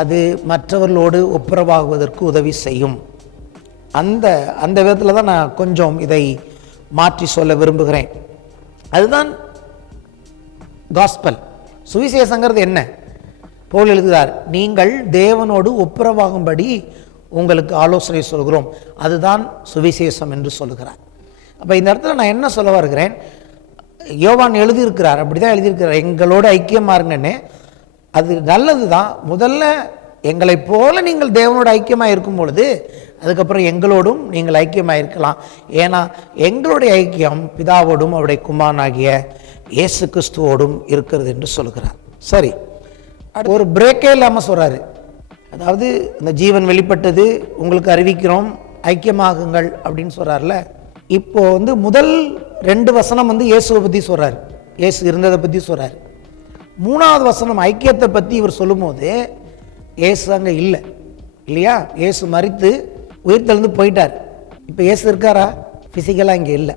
அது மற்றவர்களோடு ஒப்புரவாகுவதற்கு உதவி செய்யும். அந்த விதத்தில் தான் நான் கொஞ்சம் இதை மாற்றி சொல்ல விரும்புகிறேன். அதுதான் காஸ்பல். சுவிசேஷங்கிறது என்ன? பவுல் எழுதுகிறார், நீங்கள் தேவனோடு ஒப்புரவாகும்படி உங்களுக்கு ஆலோசனை சொல்கிறோம், அதுதான் சுவிசேஷம் என்று சொல்லுகிறார். அப்போ இந்த இடத்துல நான் என்ன சொல்ல வருகிறேன், யோவான் எழுதியிருக்கிறார், அப்படி தான் எழுதியிருக்கிறார், எங்களோடு ஐக்கியமாக இருங்கன்னு. அது நல்லது தான். முதல்ல எங்களைப் போல நீங்கள் தேவனோடு ஐக்கியமாக இருக்கும் பொழுது அதுக்கப்புறம் எங்களோடும் நீங்கள் ஐக்கியமாக இருக்கலாம். ஏன்னா எங்களுடைய ஐக்கியம் பிதாவோடும் அவருடைய குமாரனாகிய இயேசு கிறிஸ்துவோடும் இருக்கிறது என்று சொல்கிறார். சரி, ஒரு பிரேக்கே இல்லாமல் சொல்கிறாரு. அதாவது இந்த ஜீவன் வெளிப்பட்டது உங்களுக்கு அறிவிக்கிறோம், ஐக்கியமாகுங்கள் அப்படின்னு சொல்கிறார்ல. இப்போ முதல் 2 வசனம் இயேசுவை பற்றி சொல்கிறார், இயேசு இருந்ததை பற்றி சொல்கிறார். 3வது வசனம் ஐக்கியத்தை பற்றி இவர் சொல்லும்போது இயேசு அங்கே இல்லை, இல்லையா? இயேசு மரித்து உயிர்த்தெழுந்து போயிட்டார். இப்போ இயேசு இருக்காரா? ஃபிசிக்கலாக இங்கே இல்லை.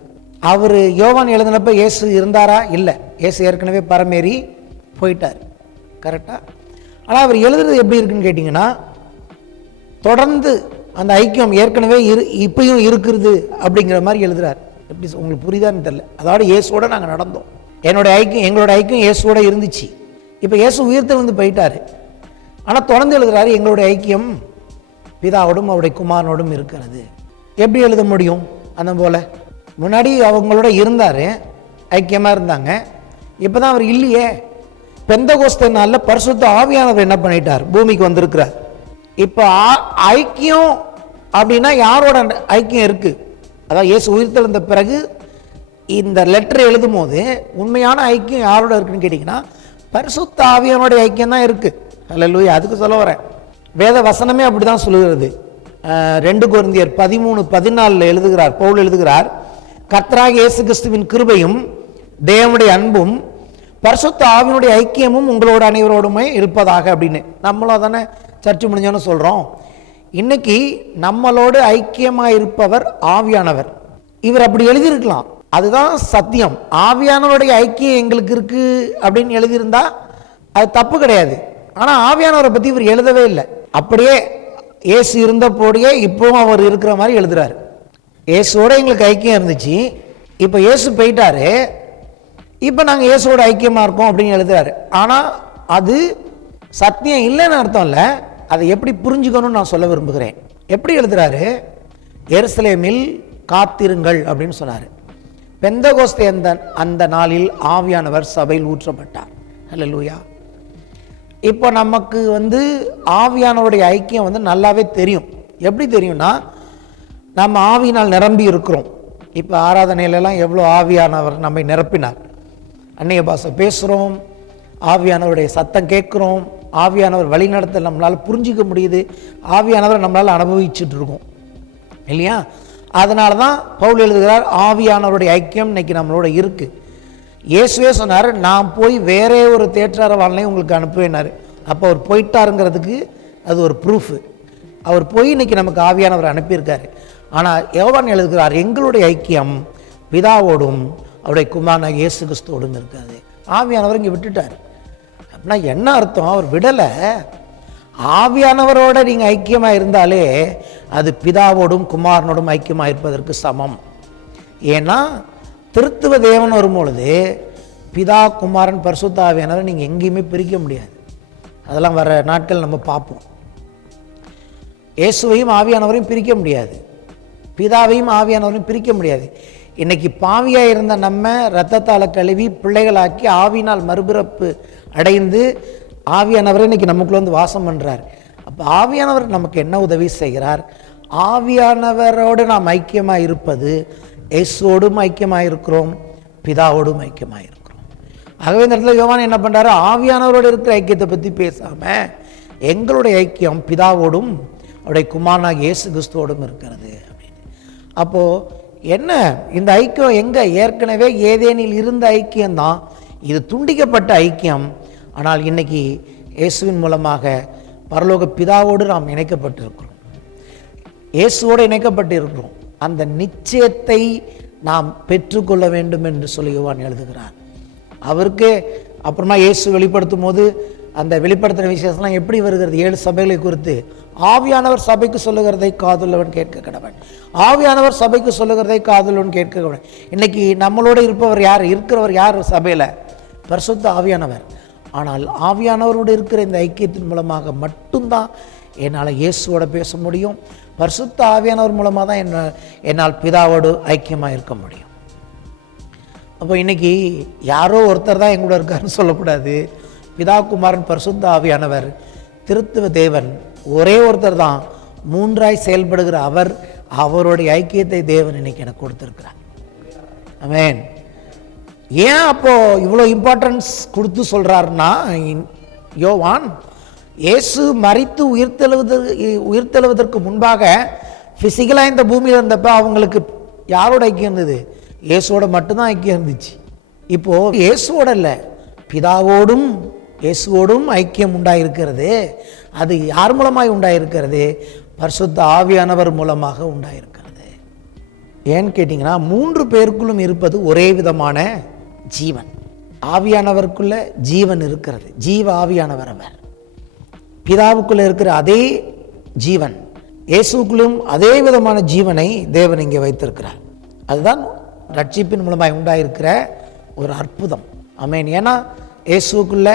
அவர் யோவான் எழுதினப்போ இயேசு இருந்தாரா? இல்லை. இயேசு ஏற்கனவே பரமேறி போயிட்டார். கரெக்டாக? ஆனால் அவர் எழுதுறது எப்படி இருக்குன்னு கேட்டிங்கன்னா, தொடர்ந்து அந்த ஐக்கியம் ஏற்கனவே இப்பயும் இருக்கிறது அப்படிங்கிற மாதிரி எழுதுறார். எப்படி உங்களுக்கு புரியுதான்னு தெரியல. அதோட இயேசுவோட நாங்கள் நடந்தோம், எங்களோட ஐக்கியம் இயேசுவோட இருந்துச்சு. இப்போ இயேசு உயிர்த்தெழுந்து போயிட்டார். ஆனால் தொடர்ந்து எழுதுறாரு, எங்களுடைய ஐக்கியம் பிதாவோடும் அவருடைய குமாரனோடும் இருக்கிறது. எப்படி எழுத முடியும்? அந்த போல் முன்னாடி அவங்களோட இருந்தார், ஐக்கியமாக இருந்தாங்க. இப்போ தான் அவர் இல்லையே. பெந்தகோஸ்தே நாளில் பரிசுத்த ஆவியானவர் என்ன பண்ணிட்டார்? பூமிக்கு வந்திருக்கிறார். இப்போ ஐக்கியம் அப்படின்னா யாரோட ஐக்கியம் இருக்குது? அதாவது இயேசு உயிர்த்தெழுந்த பிறகு இந்த லெட்டர் எழுதும் போது உண்மையான ஐக்கியம் யாரோட இருக்குன்னு கேட்டிங்கன்னா பரிசுத்த ஆவியானுடைய ஐக்கியம் தான் இருக்குது. அல்லேலூயா. அதுக்கு சொல்ல வரேன். வேத வசனமே அப்படி தான் சொல்லுகிறது. 2 கொரிந்தியர் 13:14 எழுதுகிறார், பவுல் எழுதுகிறார், கர்த்தராகிய இயேசு கிறிஸ்துவின் கிருபையும் தேவனுடைய அன்பும் பரிசுத்த ஆவியினுடைய ஐக்கியமும் உங்களோட அனைவரோடுமே இருப்பதாக அப்படின்னு. நம்மளும் தானே சர்ச்சை முடிஞ்சோன்னு சொல்கிறோம். இன்னைக்கு நம்மளோடு ஐக்கியமாக இருப்பவர் ஆவியானவர். இவர் அப்படி எழுதியிருக்கலாம், அதுதான் சத்தியம். ஆவியானவருடைய ஐக்கியம் எங்களுக்கு இருக்கு அப்படின்னு எழுதியிருந்தா அது தப்பு கிடையாது. ஆனால் ஆவியானவரை பற்றி இவர் எழுதவே இல்லை. அப்படியே இயேசு இருந்தபோடையே இப்போவும் அவர் இருக்கிற மாதிரி எழுதுறாரு. இயேசுவோட எங்களுக்கு ஐக்கியம் இருந்துச்சு, இப்போ இயேசு போயிட்டாரு, இப்போ நாங்கள் இயேசுவோட ஐக்கியமாக இருக்கோம் அப்படின்னு எழுதுறாரு. ஆனால் அது சத்தியம் இல்லைன்னு அர்த்தம் இல்லை. அதை எப்படி புரிஞ்சுக்கணும்னு நான் சொல்ல விரும்புகிறேன். எப்படி எழுதுறாரு? எருசலேமில் காத்திருங்கள் அப்படின்னு சொன்னார். பெந்தகோஸ்தே அந்த நாளில் ஆவியானவர் சபையில் ஊற்றப்பட்டார். அல்லேலூயா. இப்போ நமக்கு ஆவியானவருடைய ஐக்கியம் நல்லாவே தெரியும். எப்படி தெரியும்னா, நம்ம ஆவியினால் நிரம்பி இருக்கிறோம். இப்போ ஆராதனையிலலாம் எவ்வளோ ஆவியானவர் நம்மை நிரப்பினார். அந்நிய பாஷை பேசுகிறோம், ஆவியானவருடைய சத்தம் கேட்குறோம், ஆவியானவர் வழிநடத்தல் நம்மளால் புரிஞ்சிக்க முடியுது, ஆவியானவரை நம்மளால் அனுபவிச்சுட்டு இருக்கோம், இல்லையா? அதனால தான் பவுல் எழுதுகிறார், ஆவியானவருடைய ஐக்கியம் இன்னைக்கு நம்மளோட இருக்குது. இயேசுவே சொன்னார், நான் போய் வேறே ஒரு தேற்றரவாளனை உங்களுக்கு அனுப்புவேனார். அப்போ அவர் போயிட்டாருங்கிறதுக்கு அது ஒரு ப்ரூஃபு. அவர் போய் இன்னைக்கு நமக்கு ஆவியானவர் அனுப்பியிருக்காரு. ஆனால் யோவான் எழுதுகிறார், எங்களுடைய ஐக்கியம் பிதாவோடும் அவருடைய குமாரனாகிய இயேசு கிறிஸ்துவோடும் இருக்காது. ஆவியானவர் இங்கே விட்டுட்டார். அப்படின்னா என்ன அர்த்தம்? அவர் விடலை. ஆவியானவரோட நீங்கள் ஐக்கியமாக இருந்தாலே அது பிதாவோடும் குமாரனோடும் ஐக்கியமாக இருப்பதற்கு சமம். ஏன்னா திருத்துவ தேவன் வரும்பொழுது பிதா குமாரன் பரிசுத்த ஆவியானவரை நீங்கள் எங்கேயுமே பிரிக்க முடியாது. அதெல்லாம் வர நாட்கள் நம்ம பார்ப்போம். இயேசுவையும் ஆவியானவரையும் பிரிக்க முடியாது, பிதாவையும் ஆவியானவரையும் பிரிக்க முடியாது. இன்னைக்கு பாவியாக இருந்த நம்ம இரத்தத்தால் கழுவி பிள்ளைகளாக்கி ஆவியினால் மறுபிறப்பு அடைந்து ஆவியானவரை இன்னைக்கு நமக்குள்ள வாசம் பண்ணுறார். அப்போ ஆவியானவர் நமக்கு என்ன உதவி செய்கிறார்? ஆவியானவரோடு நாம் ஐக்கியமாக இருப்பது, இயேசுவோடும் ஐக்கியமாக இருக்கிறோம், பிதாவோடும் ஐக்கியமாக இருக்கிறோம். ஆகவே இந்த இடத்துல யோவான் என்ன பண்ணுறாரு? ஆவியானவரோடு இருக்கிற ஐக்கியத்தை பற்றி பேசாமல் எங்களுடைய ஐக்கியம் பிதாவோடும் அவருடைய குமாரனாகிய இயேசு கிறிஸ்துவோடும் இருக்கிறது அப்படின்னு. அப்போது என்ன இந்த ஐக்கியம் எங்கே? ஏற்கனவே ஏதேனில் இருந்த ஐக்கியம்தான். இது துண்டிக்கப்பட்ட ஐக்கியம். ஆனால் இன்னைக்கு இயேசுவின் மூலமாக பரலோக பிதாவோடு நாம் இணைக்கப்பட்டிருக்கிறோம், இயேசுவோடு இணைக்கப்பட்டு இருக்கிறோம். அந்த நிச்சயத்தை நாம் பெற்றுக்கொள்ள வேண்டும் என்று சொல்லி யோவான் எழுதுகிறார். அவருக்கு அப்புறமா இயேசு வெளிப்படுத்தும் போது அந்த வெளிப்படுத்துகிற விசேஷம்லாம் எப்படி வருகிறது? 7 சபைகளை குறித்து ஆவியானவர் சபைக்கு சொல்லுகிறதை காதுள்ளவன் கேட்க கடவன், ஆவியானவர் சபைக்கு சொல்லுகிறதை காதுள்ளவன் கேட்க கடவன். இன்னைக்கு நம்மளோட இருப்பவர் யார்? இருக்கிறவர் யார்? சபையில் பரிசுத்த ஆவியானவர். ஆனால் ஆவியானவரோடு இருக்கிற இந்த ஐக்கியத்தின் மூலமாக மட்டும்தான் என்னால் இயேசுவோட பேச முடியும். பரிசுத்த ஆவியானவர் மூலமாக தான் என்னால் பிதாவோடு ஐக்கியமாக இருக்க முடியும். அப்போ இன்றைக்கி யாரோ ஒருத்தர் தான் எங்கூட இருக்காருன்னு சொல்லக்கூடாது. பிதா, குமாரன், பரிசுத்த ஆவியானவர், திருத்துவ தேவன் ஒரே ஒருத்தர் தான். மூன்றாய் செயல்படுகிற அவருடைய ஐக்கியத்தை தேவன் இன்னைக்கு எனக்கு கொடுத்துருக்கிறார். ஆமென். ஏன் அப்போ இவ்வளோ இம்பார்ட்டன்ஸ் கொடுத்து சொல்கிறாருன்னா, யோவான் இயேசு மரித்து உயிர்த்தெழுவதற்கு முன்பாக ஃபிசிக்கலாக இந்த பூமியில் இருந்தப்போ அவங்களுக்கு யாரோட ஐக்கியம் இருந்தது? இயேசுவோட மட்டும்தான் ஐக்கியம் இருந்துச்சு. இப்போது இயேசுவோட இல்லை, பிதாவோடும் இயேசுவோடும் ஐக்கியம் உண்டாயிருக்கிறது. அது யார் மூலமாய் உண்டாயிருக்கிறது? பரிசுத்த ஆவியானவர் மூலமாக உண்டாயிருக்கிறது. ஏன்னு கேட்டிங்கன்னா, 3 பேருக்குள்ளும் இருப்பது ஒரே விதமான ஜீவன். ஆவியானவருக்குள்ள ஜீவன் இருக்கிறது. ஜீவ ஆவியானவர் அவர். பிதாவுக்குள்ள இருக்கிற அதே ஜீவன் இயேசுக்குள்ளும் அதே விதமான ஜீவனை தேவன் இங்கே வைத்திருக்கிறார். அதுதான் ரட்சிப்பின் மூலமாய் உண்டாயிருக்கிற ஒரு அற்புதம். ஆமென். ஏன்னா இயேசுக்குள்ள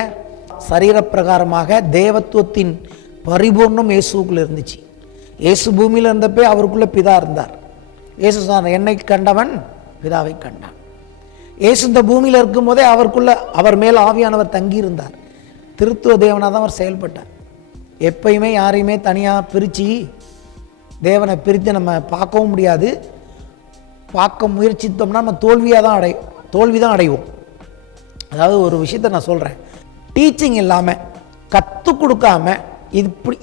சரீரப்பிரகாரமாக தேவத்துவத்தின் பரிபூர்ணம் இயேசுக்குள்ள இருந்துச்சு. இயேசு பூமியில் இருந்தப்போ அவருக்குள்ள பிதா இருந்தார். இயேசு சொன்னார், என்னை கண்டவன் பிதாவை கண்டான். இயேசு இந்த பூமியில் இருக்கும் போதே அவர் மேல் ஆவியானவர் தங்கியிருந்தார். திருத்துவ தேவனாக தான் அவர் செயல்பட்டார். எப்பயுமே யாரையுமே தனியாக பிரித்து தேவனை பிரித்து நம்ம பார்க்கவும் முடியாது. பார்க்க முயற்சித்தோம்னா நம்ம தோல்வி தான் அடைவோம். அதாவது ஒரு விஷயத்தை நான் சொல்கிறேன், டீச்சிங் இல்லாமல் கற்றுக் கொடுக்காம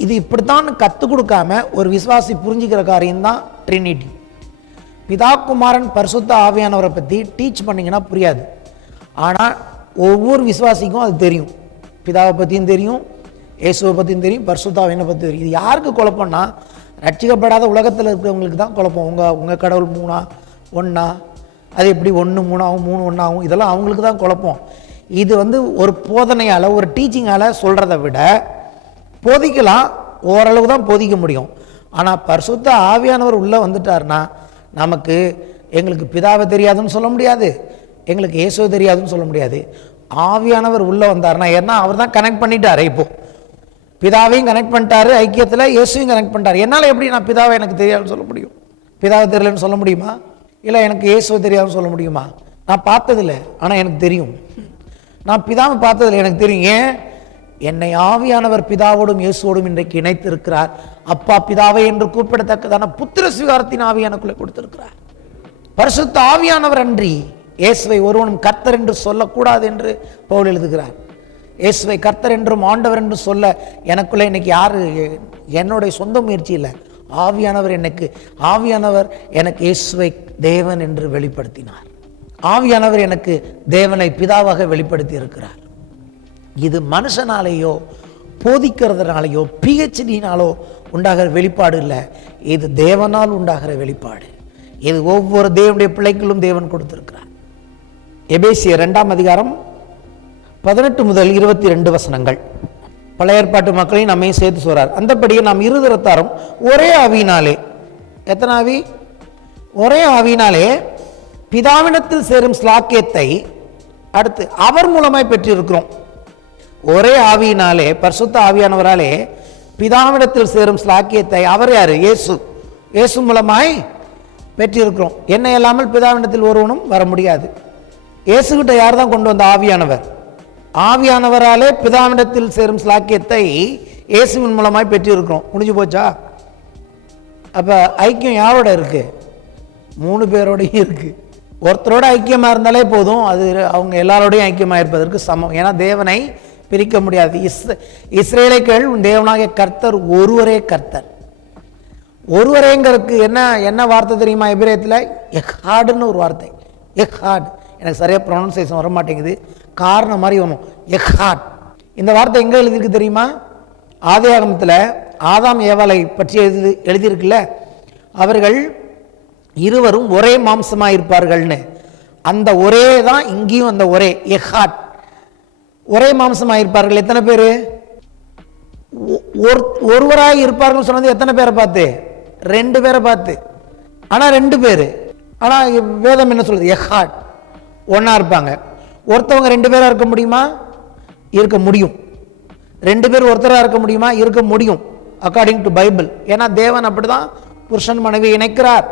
இது இப்படித்தான் கற்றுக் கொடுக்காம ஒரு விசுவாசி புரிஞ்சுக்கிற காரியம்தான் ட்ரினிட்டி. பிதா, குமாரன், பரிசுத்த ஆவியானவரை பற்றி டீச் பண்ணிங்கன்னா புரியாது. ஆனால் ஒவ்வொரு விசுவாசிக்கும் அது தெரியும். பிதாவை பற்றியும் தெரியும், இயேசுவை பற்றியும் தெரியும், பரிசுத்த ஆவியானவரை பற்றி தெரியும். இது யாருக்கு குழப்பம்னா, ரட்சிக்கப்படாத உலகத்தில் இருக்கிறவங்களுக்கு தான் குழப்பம். உங்கள் கடவுள் 3 1 அது எப்படி 1 3 ஆகும், 3 1 ஆகும், இதெல்லாம் அவங்களுக்கு தான் குழப்பம். இது ஒரு போதனையால், ஒரு டீச்சிங்கால் சொல்கிறத விட போதிக்கலாம், ஓரளவு தான் போதிக்க முடியும். ஆனால் பரிசுத்த ஆவியானவர் உள்ளே வந்துட்டார்னா எங்களுக்கு பிதாவை தெரியாதுன்னு சொல்ல முடியாது, எங்களுக்கு இயேசுவை தெரியாதுன்னு சொல்ல முடியாது. ஆவியானவர் உள்ளே வந்தார்னா, ஏன்னா அவர் தான் கனெக்ட் பண்ணிட்டார். இப்போது பிதாவையும் கனெக்ட் பண்ணிட்டாரு, ஐக்கியத்தில் இயேசுவையும் கனெக்ட் பண்ணிட்டார். என்னால் எப்படி நான் பிதாவை எனக்கு தெரியாதுன்னு சொல்ல முடியும்? பிதாவை தெரியலன்னு சொல்ல முடியுமா? இல்லை எனக்கு இயேசுவை தெரியாதுன்னு சொல்ல முடியுமா? நான் பார்த்ததில்லை, ஆனால் எனக்கு தெரியும். நான் பிதாவை பார்த்ததில்லை, எனக்கு தெரியும். ஏன்? என்னை ஆவியானவர் பிதாவோடும் இயேசுவோடும் இன்றைக்கு இணைத்து இருக்கிறார். அப்பா பிதாவை என்று கூப்பிடத்தக்கதான புத்திர சுவிகாரத்தின் ஆவி எனக்குள்ளே கொடுத்திருக்கிறார். பரிசுத்த ஆவியானவர் அன்றி இயேசுவை ஒருவனும் கர்த்தர் என்று சொல்லக்கூடாது என்று பவுல் எழுதுகிறார். இயேசுவை கர்த்தர் என்றும் ஆண்டவர் என்று சொல்ல எனக்குள்ளே இன்னைக்கு யாரு? என்னுடைய சொந்த முயற்சி இல்லை, ஆவியானவர் எனக்கு இயேசுவை தேவன் என்று வெளிப்படுத்தினார். ஆவியானவர் எனக்கு தேவனை பிதாவாக வெளிப்படுத்தி இருக்கிறார். இது மனுஷனாலேயோ போதிக்கிறதுனாலேயோ பிஹெச்டினாலோ உண்டாகிற வெளிப்பாடு இல்லை, இது தேவனால் உண்டாகிற வெளிப்பாடு. இது ஒவ்வொரு தேவனுடைய பிள்ளைகளும் தேவன் கொடுத்திருக்கிறார். எபேசியர் 2ஆம் அதிகாரம் 18 முதல் 22 வசனங்கள். பழைய ஏற்பாட்டு மக்களையும் நம்மையும் சேர்த்து சொல்றார். அந்தபடியே நாம் இருதரத்தாரும் ஒரே ஆவியினாலே, எத்தனை ஆவி? ஒரே ஆவியினாலே பிதாவினத்தில் சேரும் ஸ்லாக்கியத்தை அடுத்து அவர் மூலமாய் பெற்றிருக்கிறோம். ஒரே ஆவியினாலே, பரிசுத்த ஆவியானவராலே பிதாவிடத்தில் சேரும் ஸ்லாக்கியத்தை அவர் யாரு? இயேசு மூலமாய் பெற்றிருக்கிறோம். என்னை இல்லாமல் பிதாவிடத்தில் ஒருவனும் வர முடியாது. இயேசுகிட்ட யார் தான் கொண்டு வந்த? ஆவியானவர். ஆவியானவராலே பிதாவிடத்தில் சேரும் ஸ்லாக்கியத்தை இயேசுவின் மூலமாய் பெற்றிருக்கிறோம். முடிஞ்சு போச்சா? அப்போ ஐக்கியம் யாரோட இருக்கு? 3 பேரோடையும் இருக்கு. ஒருத்தரோட ஐக்கியமாக இருந்தாலே போதும், அது அவங்க எல்லாரோடையும் ஐக்கியமாக இருப்பதற்கு சமம். ஏன்னா தேவனை பிரிக்க முடியாது. இஸ்ரேலைகள் தேவனாகிய கர்த்தர் ஒருவரே கர்த்தர். ஒருவரேங்கிறதுக்கு என்ன வார்த்தை தெரியுமா? எபிரேயத்தில் எஹாடுன்னு ஒரு வார்த்தை. எஹாட், எனக்கு சரியாக ப்ரொனன்சியேஷன் வர மாட்டேங்குது, காரணம் மாதிரி வரும். எஹாட் இந்த வார்த்தை எங்கே எழுதியிருக்கு தெரியுமா? ஆதியாகமத்தில் ஆதாம் ஏவாளை பற்றி எழுதியிருக்குல்ல, அவர்கள் இருவரும் ஒரே மாம்சமாக இருப்பார்கள்னு. அந்த ஒரே தான் இங்கேயும் அந்த ஒரே எஹாட், ஒரே மாம்சமாக இருப்பார்கள். எத்தனை பேர்? ஒருவராக இருப்பார்கள் சொன்னது எத்தனை பேரை பார்த்து? 2 பேரை பார்த்து. ஆனால் 2 பேர். ஆனால் வேதம் என்ன சொல்லுது? எஹாட், ஒன்றா இருப்பாங்க. ஒருத்தவங்க 2 பேராக இருக்க முடியுமா? இருக்க முடியும். 2 பேர் ஒருத்தராக இருக்க முடியுமா? இருக்க முடியும், அக்கார்டிங் டு பைபிள். ஏன்னா தேவன் அப்படிதான் புருஷன் மனைவி இணைக்கிறார்.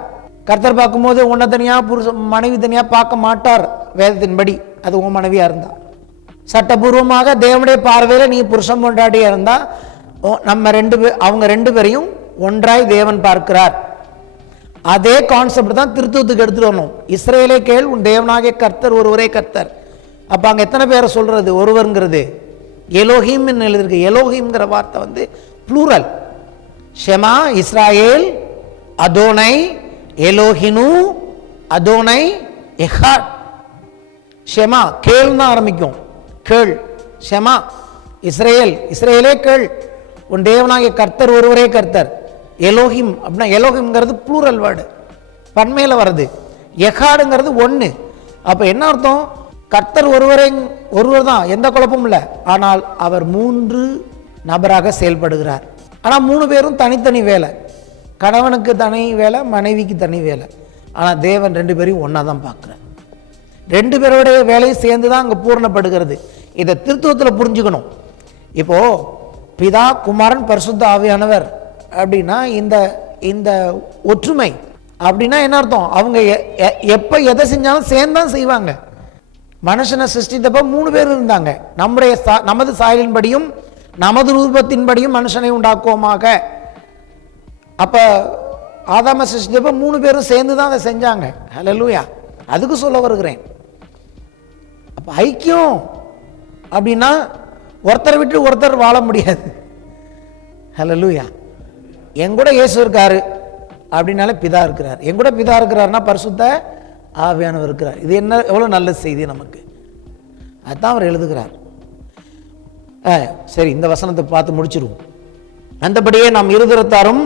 கர்த்தர் பார்க்கும்போது உன்னை தனியாக புருஷன் மனைவி தனியாக பார்க்க மாட்டார். வேதத்தின்படி அது உன் மனைவியா இருந்தா, சட்டபூர்வமாக தேவனுடைய பார்வையில் நீ புருஷன் பொண்டாட்டியா இருந்தா நம்ம அவங்க 2 பேரையும் ஒன்றாய் தேவன் பார்க்கிறார். அதே கான்செப்ட் தான் திருத்துவத்துக்கு எடுத்துட்டு வரணும். இஸ்ரவேலே கேள், உன் தேவனாகிய கர்த்தர் ஒருவரே கர்த்தர். அப்ப அங்க எத்தனை பேரை சொல்றது? ஒருவருங்கிறது எலோஹிம் எழுதிருக்கு. எலோஹிம்ங்கிற வார்த்தை வந்து ப்ளூரல். ஷெமா இஸ்ராயேல், அதோனை, எலோஹினு, அதோனை, எஹாட். ஷெமா கேள் தான் ஆரம்பிக்கும். கேள், ஷெமா இஸ்ரேல், இஸ்ரேலே கேள், உன் தேவனாகிய கர்த்தர் ஒருவரே கர்த்தர். எலோஹிம் அப்படின்னா எலோஹிம்ங்கிறது ப்ளூரல் வேர்டு, பன்மையில வருது. எஹாடுங்கிறது 1. அப்ப என்ன அர்த்தம்? கர்த்தர் ஒருவர் தான், எந்த குழப்பமும் இல்லை. ஆனால் அவர் 3 நபராக செயல்படுகிறார். ஆனால் 3 பேரும் தனித்தனி வேலை. கணவனுக்கு தனி வேலை, மனைவிக்கு தனி வேலை. ஆனால் தேவன் 2 பேரையும் ஒன்றா தான் பார்க்குறார். 2 பேருடைய வேலையும் சேர்ந்து தான் அங்கே பூரணப்படுகிறது. இதை திருத்துவத்தில் புரிஞ்சுக்கணும். இப்போ பிதா, குமாரன், பரிசுத்த ஆவியானவர் அப்படின்னா இந்த ஒற்றுமை அப்படின்னா என்ன அர்த்தம்? அவங்க எப்போ எதை செஞ்சாலும் சேர்ந்தான் செய்வாங்க. மனுஷனை சிருஷ்டித்தப்ப 3 பேர் இருந்தாங்க. நமது சாயலின்படியும் நமது ரூபத்தின்படியும் மனுஷனை உண்டாக்குவோமாக. அப்ப ஆதாம சிருஷ்டித்தப்ப 3 பேரும் சேர்ந்து தான் அதை செஞ்சாங்க. ஹல்லேலூயா. அதுக்கு சொல்ல வருகிறேன். அப்ப ஐக்கியம் அப்படின்னா ஒருத்தரை விட்டு ஒருத்தர் வாழ முடியாது. ஹல்லேலூயா. எங்கூட இயேசு இருக்காரு அப்படின்னாலே பிதா இருக்கிறார். எங்கூட பிதா இருக்கிறார்னா பரிசுத்த ஆவியானவர் இருக்கிறார். இது என்ன எவ்வளவு நல்ல செய்தி நமக்கு. அதுதான் அவர் எழுதுகிறார். சரி, இந்த வசனத்தை பார்த்து முடிச்சிருவோம். அந்தபடியே நாம் இருதரத்தாரும்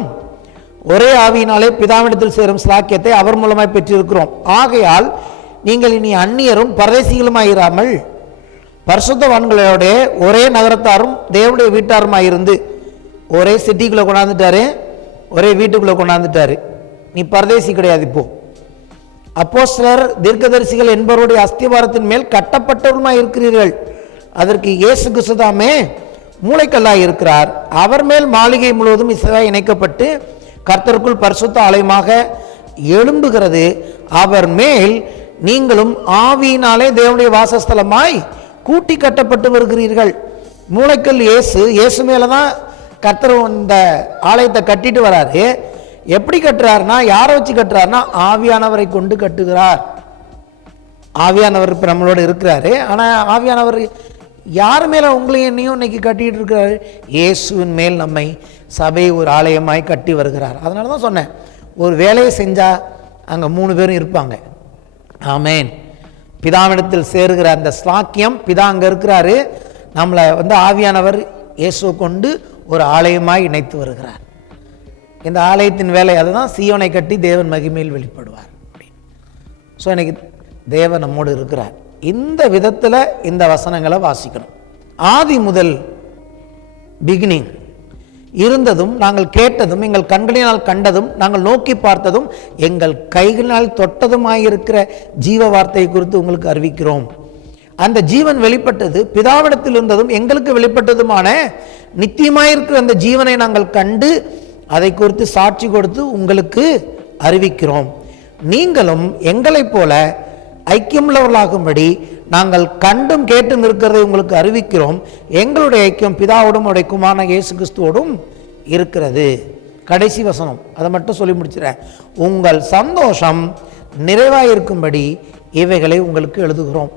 ஒரே ஆவியினாலே பிதாவிடத்தில் சேரும் ஸ்லாக்கியத்தை அவர் மூலமாய் பெற்றிருக்கிறோம். ஆகையால் நீங்கள் இனி அந்நியரும் பரதேசிகளுமாயிராமல் பரிசுத்தவான்களோட ஒரே நகரத்தாரும் தேவனுடைய வீட்டாருமாயிருந்து, ஒரே சிட்டிக்குள்ள கொண்டாந்துட்டாரு, ஒரே வீட்டுக்குள்ள கொண்டாந்துட்டாரு. நீ பரதேசி கிடையாது. இப்போ அப்போஸ்தலர், தீர்க்கதரிசிகள் என்பவருடைய அஸ்திவாரத்தின் மேல் கட்டப்பட்டவருமாய் இருக்கிறீர்கள். அதற்கு இயேசு கிறிஸ்து தாமே மூளைக்கல்லாய் இருக்கிறார். அவர் மேல் மாளிகை முழுவதும் இசைவாய் இணைக்கப்பட்டு கர்த்தருக்குள் பரிசுத்த ஆலயமாக எழும்புகிறது. அவர் மேல் நீங்களும் ஆவியினாலே தேவனுடைய வாசஸ்தலமாய் கூட்டி கட்டப்பட்டு வருகிறீர்கள். மூளைக்கல் இயேசு. இயேசு மேலதான் கர்த்தர் இந்த ஆலயத்தை கட்டிட்டு வராரு. எப்படி கட்டுறாருன்னா, யாரை வச்சு கட்டுறாருன்னா ஆவியானவரை கொண்டு கட்டுகிறார். ஆவியானவர் இப்ப நம்மளோட இருக்கிறாரு. ஆனா ஆவியானவர் யார் மேல உங்களையும் என்னையும் இன்னைக்கு கட்டிட்டு இருக்கிறாரு? இயேசுவின் மேல் நம்மை சபை ஒரு ஆலயமாய் கட்டி வருகிறார். அதனால தான் சொன்னேன், ஒரு வேலையை செஞ்சா அங்க 3 பேரும் இருப்பாங்க. ஆமேன். பிதாவிடத்தில் சேருகிற அந்த ஸ்லாக்கியம், பிதா அங்க இருக்கிறாரு. நம்மளை ஆவியானவர் இயேசு கொண்டு ஒரு ஆலயமாய் இணைத்து வருகிறார். இந்த ஆலயத்தின் வேலை அதுதான், சீயோனை கட்டி தேவன் மகிமையில் வெளிப்படுவார். ஸோ இன்னைக்கு தேவன் நம்மோடு இருக்கிறார். இந்த விதத்தில் இந்த வசனங்களை வாசிக்கணும். ஆதி முதல் பிகினிங் இருந்ததும், நாங்கள் கேட்டதும், எங்கள் கண்களினால் கண்டதும், நாங்கள் நோக்கி பார்த்ததும், எங்கள் கைகளினால் தொட்டதுமாயிருக்கிற ஜீவ வார்த்தையை குறித்து உங்களுக்கு அறிவிக்கிறோம். அந்த ஜீவன் வெளிப்பட்டது, பிதாவிடத்தில் இருந்ததும் எங்களுக்கு வெளிப்பட்டதுமான நித்தியமாயிருக்கிற அந்த ஜீவனை நாங்கள் கண்டு அதை குறித்து சாட்சி கொடுத்து உங்களுக்கு அறிவிக்கிறோம். நீங்களும் எங்களைப் போல ஐக்கியமுள்ளவர்களாகும்படி நாங்கள் கண்டும் கேட்டும் இருக்கிறதை உங்களுக்கு அறிவிக்கிறோம். எங்களுடைய ஐக்கியம் பிதாவோடும் அவருடைய குமாரனாகிய இயேசு கிறிஸ்துவோடும் இருக்கிறது. கடைசி வசனம், அதை மட்டும் சொல்லி முடிச்சிடறேன். உங்கள் சந்தோஷம் நிறைவாயிருக்கும்படி இவைகளை உங்களுக்கு எழுதுகிறோம்.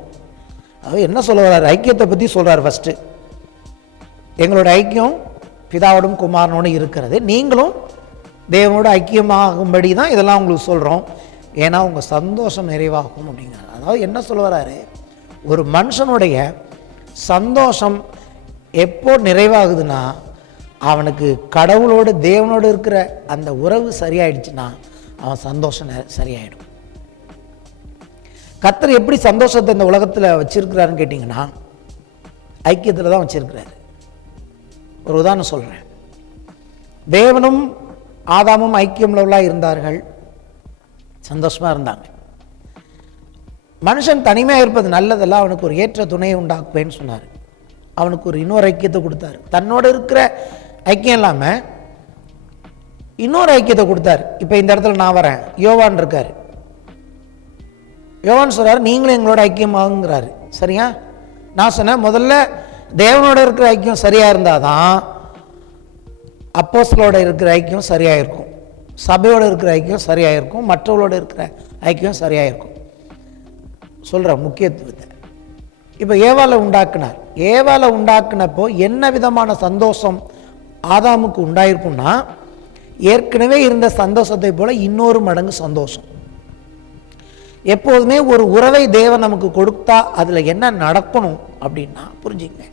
அது என்ன சொல்ல வர்றார்? ஐக்கியத்தை பற்றி சொல்றார். ஃபர்ஸ்ட், எங்களோட ஐக்கியம் பிதாவோடும் குமாரனோடும் இருக்கிறது. நீங்களும் தேவனோட ஐக்கியமாகும்படி தான் இதெல்லாம் உங்களுக்கு சொல்கிறோம். ஏன்னா உங்கள் சந்தோஷம் நிறைவாகும் அப்படிங்கிறார். அதாவது என்ன சொல்ல வர்றாரு? ஒரு மனுஷனுடைய சந்தோஷம் எப்போ நிறைவாகுதுன்னா, அவனுக்கு கடவுளோடு தேவனோடு இருக்கிற அந்த உறவு சரியாயிடுச்சுன்னா அவன் சந்தோஷம் சரியாயிடும். கர்த்தர் எப்படி சந்தோஷத்தை இந்த உலகத்தில் வச்சிருக்கிறாருன்னு கேட்டிங்கன்னா, ஐக்கியத்தில் தான் வச்சிருக்கிறாரு. ஒரு உதாரணம் சொல்கிறேன். தேவனும் ஆதாமும் ஐக்கியமுள்ளவர்களாக இருந்தார்கள், சந்தோஷமாக இருந்தாங்க. மனுஷன் தனிமையாக இருப்பது நல்லதல்ல, அவனுக்கு ஒரு ஏற்ற துணையை உண்டாக்குவேன்னு சொன்னார். அவனுக்கு ஒரு இன்னொரு ஐக்கியத்தை கொடுத்தாரு. தன்னோட இருக்கிற ஐக்கியம் இல்லாமல் இன்னொரு ஐக்கியத்தை கொடுத்தாரு. இப்போ இந்த இடத்துல நான் வரேன், யோவான் இருக்காரு. யோவான் சொல்றாரு, நீங்களும் எங்களோட ஐக்கியமாகுங்கிறாரு. சரியா? நான் சொன்னேன், முதல்ல தேவனோட இருக்கிற ஐக்கியம் சரியா இருந்தாதான் அப்போஸ்தலரோட இருக்கிற ஐக்கியம் சரியா இருக்கும், சபையோட இருக்கிற ஐக்கியம் சரியா இருக்கும், மற்றவர்களோட இருக்கிற ஐக்கியம் சரியா இருக்கும். சொல்ற முக்கியத்துவத்தை இப்போ ஏவாளை உண்டாக்குனார். ஏவாளை உண்டாக்குனப்போ என்ன விதமான சந்தோஷம் ஆதாமுக்கு உண்டாயிருக்கும்னா, ஏற்கனவே இருந்த சந்தோஷத்தை போல இன்னொரு மடங்கு சந்தோஷம். எப்போதுமே ஒரு உறவை தேவன் நமக்கு கொடுத்தா அதில் என்ன நடக்கணும் அப்படின்னா, புரிஞ்சுங்க,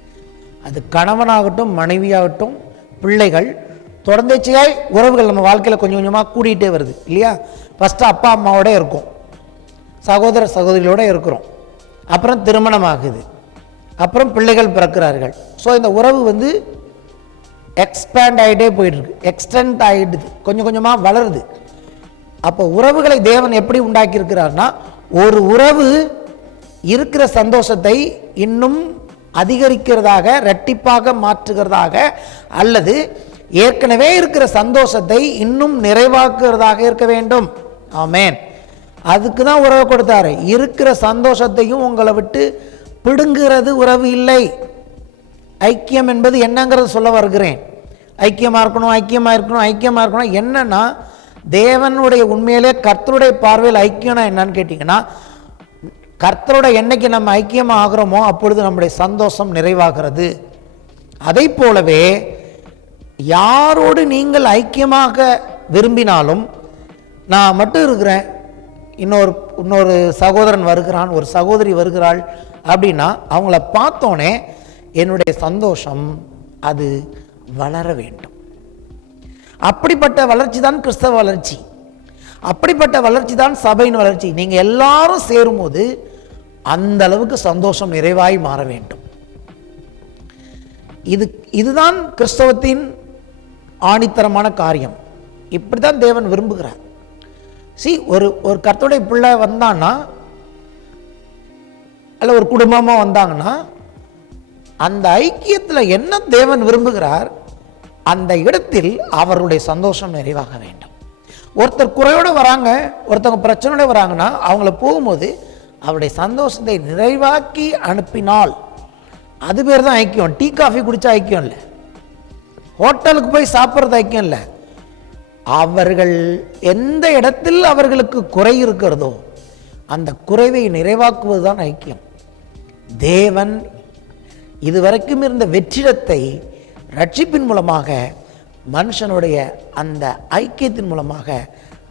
அது கணவனாகட்டும் மனைவியாகட்டும் பிள்ளைகள் தொடர்ந்தேச்சியாய் உறவுகள் நம்ம வாழ்க்கையில் கொஞ்சம் கொஞ்சமாக கூடிகிட்டே வருது இல்லையா? ஃபஸ்ட்டு அப்பா அம்மாவோட இருக்கும், சகோதர சகோதரிகளோடு இருக்கிறோம், அப்புறம் திருமணம் ஆகுது, அப்புறம் பிள்ளைகள் பிறக்கிறார்கள். ஸோ இந்த உறவு எக்ஸ்பேண்ட் ஆகிட்டே போயிட்டுருக்கு, எக்ஸ்டெண்ட் ஆகிடுது, கொஞ்சம் கொஞ்சமாக வளருது. அப்போ உறவுகளை தேவன் எப்படி உண்டாக்கியிருக்கிறார்னா, ஒரு உறவு இருக்கிற சந்தோஷத்தை இன்னும் அதிகரிக்கிறதாக, இரட்டிப்பாக மாற்றுகிறதாக, அல்லது ஏற்கனவே இருக்கிற சந்தோஷத்தை இன்னும் நிறைவாக்குறதாக இருக்க வேண்டும். ஆமேன். அதுக்கு தான் உறவை கொடுத்தாரு. இருக்கிற சந்தோஷத்தையும் உங்களை விட்டு பிடுங்கிறது உறவு இல்லை. ஐக்கியம் என்பது என்னங்கிறது சொல்ல வருகிறேன். ஐக்கியமாக இருக்கணும், ஐக்கியமாக இருக்கணும், ஐக்கியமாக இருக்கணும். என்னன்னா, தேவனுடைய உண்மையிலே கர்த்தருடைய பார்வையில் ஐக்கியம்னா என்னன்னு கேட்டிங்கன்னா, கர்த்தரோட என்னைக்கு நம்ம ஐக்கியமாக ஆகிறோமோ அப்பொழுது நம்முடைய சந்தோஷம் நிறைவாகிறது. அதை போலவே யாரோடு நீங்கள் ஐக்கியமாக விரும்பினாலும், நான் மட்டும் இருக்கிறேன், இன்னொரு சகோதரன் வருகிறான், ஒரு சகோதரி வருகிறாள் அப்படின்னா, அவங்கள பார்த்தோன்னே என்னுடைய சந்தோஷம் அது வளர வேண்டும். அப்படிப்பட்ட வளர்ச்சி தான் கிறிஸ்தவ வளர்ச்சி, அப்படிப்பட்ட வளர்ச்சி தான் சபையின் வளர்ச்சி. நீங்கள் எல்லாரும் சேரும்போது அந்த அளவுக்கு சந்தோஷம் நிறைவாய் மாற வேண்டும். இதுதான் கிறிஸ்தவத்தின் ஆணித்தரமான காரியம். இப்படிதான் தேவன் விரும்புகிறார். ஒரு கர்த்தருடைய பிள்ளை வந்தான்னா, அல்ல ஒரு குடும்பமாக வந்தாங்கன்னா, அந்த ஐக்கியத்தில் என்ன தேவன் விரும்புகிறார், அந்த இடத்தில் அவருடைய சந்தோஷம் நிறைவாக வேண்டும். ஒருத்தர் குறையோடு வராங்க, ஒருத்தவங்க பிரச்சனையோட வராங்கன்னா, அவங்கள போகும்போது அவருடைய சந்தோஷத்தை நிறைவாக்கி அனுப்பினால் அது பேர் தான் ஐக்கியம். டீ காஃபி குடிச்சா ஐக்கியம் இல்லை, ஹோட்டலுக்கு போய் சாப்பிட்றது ஐக்கியம் இல்லை. அவர்கள் எந்த இடத்தில் அவர்களுக்கு குறை இருக்கிறதோ அந்த குறைவை நிறைவாக்குவது தான் ஐக்கியம். தேவன் இதுவரைக்கும் இருந்த வெற்றிடத்தை ரட்சிப்பின் மூலமாக, மனுஷனுடைய அந்த ஐக்கியத்தின் மூலமாக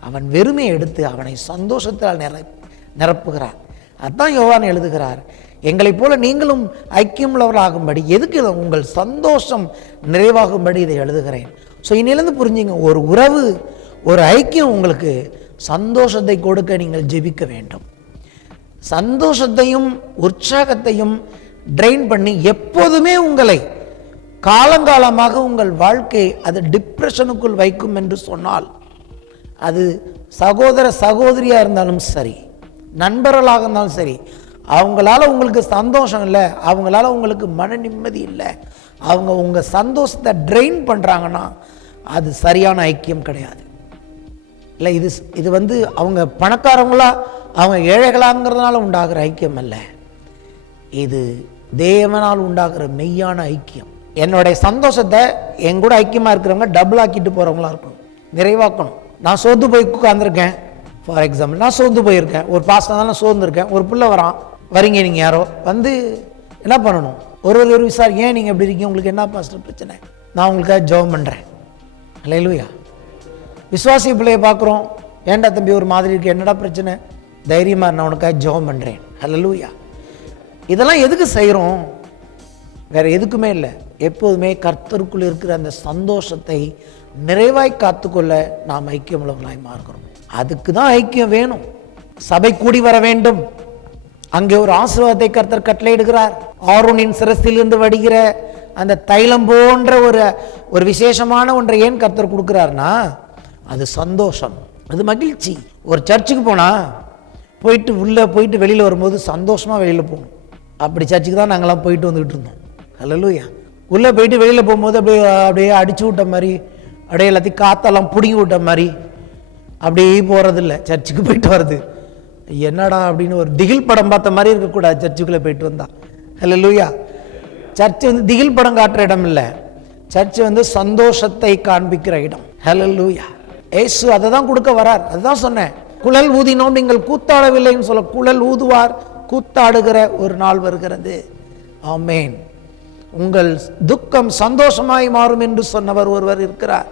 அவன் வெறுமையை எடுத்து அவனை சந்தோஷத்தால் நிரப்புகிறார். அதுதான் யோவான் எழுதுகிறார், எங்களைப் போல நீங்களும் ஐக்கியம் உள்ளவர்களாகும்படி, எதுக்கு உங்கள் சந்தோஷம் நிறைவாகும்படி இதை எழுதுகிறேன். ஸோ இன்னிலேருந்து புரிஞ்சுங்க, ஒரு உறவு, ஒரு ஐக்கியம் உங்களுக்கு சந்தோஷத்தை கொடுக்க நீங்கள் ஜெபிக்க வேண்டும். சந்தோஷத்தையும் உற்சாகத்தையும் ட்ரெயின் பண்ணி எப்போதுமே உங்களை காலங்காலமாக உங்கள் வாழ்க்கை அது டிப்ரெஷனுக்குள் வைக்கும் என்று சொன்னால், அது சகோதர சகோதரியாக இருந்தாலும் சரி, நண்பர்களாக இருந்தாலும் சரி, அவங்களால உங்களுக்கு சந்தோஷம் இல்லை, அவங்களால உங்களுக்கு மன நிம்மதி இல்லை, அவங்க உங்கள் சந்தோஷத்தை ட்ரெயின் பண்ணுறாங்கன்னா அது சரியான ஐக்கியம் கிடையாது. இல்லை, இது அவங்க பணக்காரங்களா அவங்க ஏழைகளாங்கிறதுனால உண்டாகிற ஐக்கியம் அல்ல, இது தேவனால் உண்டாகிற மெய்யான ஐக்கியம். என்னுடைய சந்தோஷத்தை என் கூட ஐக்கியமாக இருக்கிறவங்க டபுள் ஆக்கிட்டு போகிறவங்களா இருக்கணும், நிறைவாக்கணும். நான் சோர்ந்து போய் உட்காந்துருக்கேன், ஃபார் எக்ஸாம்பிள் நான் சோர்ந்து போயிருக்கேன், ஒரு பாஸ்டர் தான் நான் சோர்ந்துருக்கேன், ஒரு பிள்ளை வரான், வரீங்க நீங்கள் யாரோ என்ன பண்ணணும், ஒரு விசாரி, ஏன் நீங்கள் எப்படி இருக்கீங்க, உங்களுக்கு என்ன பாஸ்டர் பிரச்சனை, நான் உங்களுக்காக ஜெபம் பண்ணுறேன். அல்லேலூயா. விசுவாசி பிள்ளையை பார்க்குறோம், ஏன்டா தம்பி ஒரு மாதிரி இருக்கு, என்னடா பிரச்சனை, தைரியமாக நான் உனக்காக ஜெபம் பண்ணுறேன். அல்லேலூயா. இதெல்லாம் எதுக்கு செய்கிறோம், வேற எதுக்குமே இல்லை, எப்போதுமே கர்த்தருக்குள் இருக்கிற அந்த சந்தோஷத்தை நிறைவாய் காத்துக்கொள்ள நாம் ஐக்கியம் உள்ளவர்களாய் மாறுகிறோம். அதுக்கு தான் ஐக்கியம் வேணும். சபை கூடி வர வேண்டும். அங்கே ஒரு ஆசீர்வாதத்தை கர்த்தர் கட்டளையிடுகிறார். ஆரோனின் சிரசிலிருந்து வடிகிற அந்த தைலம் போன்ற ஒரு விசேஷமான ஒன்றை ஏன் கர்த்தர் கொடுக்கிறார்னா, அது சந்தோஷம், அது மகிழ்ச்சி. ஒரு சர்ச்சுக்கு போனால் உள்ளே போயிட்டு வெளியில் வரும்போது சந்தோஷமாக வெளியில் போகணும். அப்படி சர்ச்சுக்கு தான் நாங்கள்லாம் போயிட்டு வந்துக்கிட்டு இருந்தோம். அல்லேலூயா. உள்ளே போயிட்டு வெளியில் போகும்போது அப்படியே அடிச்சு விட்ட மாதிரி, அப்படியே எல்லாத்தையும் காற்றெல்லாம் பிடுங்கி விட்ட மாதிரி அப்படியே போகிறதில்ல. சர்ச்சுக்கு போயிட்டு வருது என்னடா அப்படின்னு ஒரு திகில் படம் பார்த்த மாதிரி இருக்கக்கூடாது சர்ச்சுக்குள்ளே போயிட்டு வந்தா. அல்லேலூயா. சர்ச்சு திகில் படம் காட்டுற இடம் இல்லை, சர்ச்சு சந்தோஷத்தை காண்பிக்கிற இடம். அல்லேலூயா. ஏசு அதை தான் கொடுக்க வரார். அதுதான் சொன்னேன், குழல் ஊதினோம் நீங்கள் கூத்தாடவில்லைன்னு சொல்ல, குழல் ஊதுவார் கூத்தாடுகிற ஒரு நாள் வருகிறது. ஆமேன். உங்கள் துக்கம் சந்தோஷமாய் மாறும் என்று சொன்னவர் ஒருவர் இருக்கிறார்.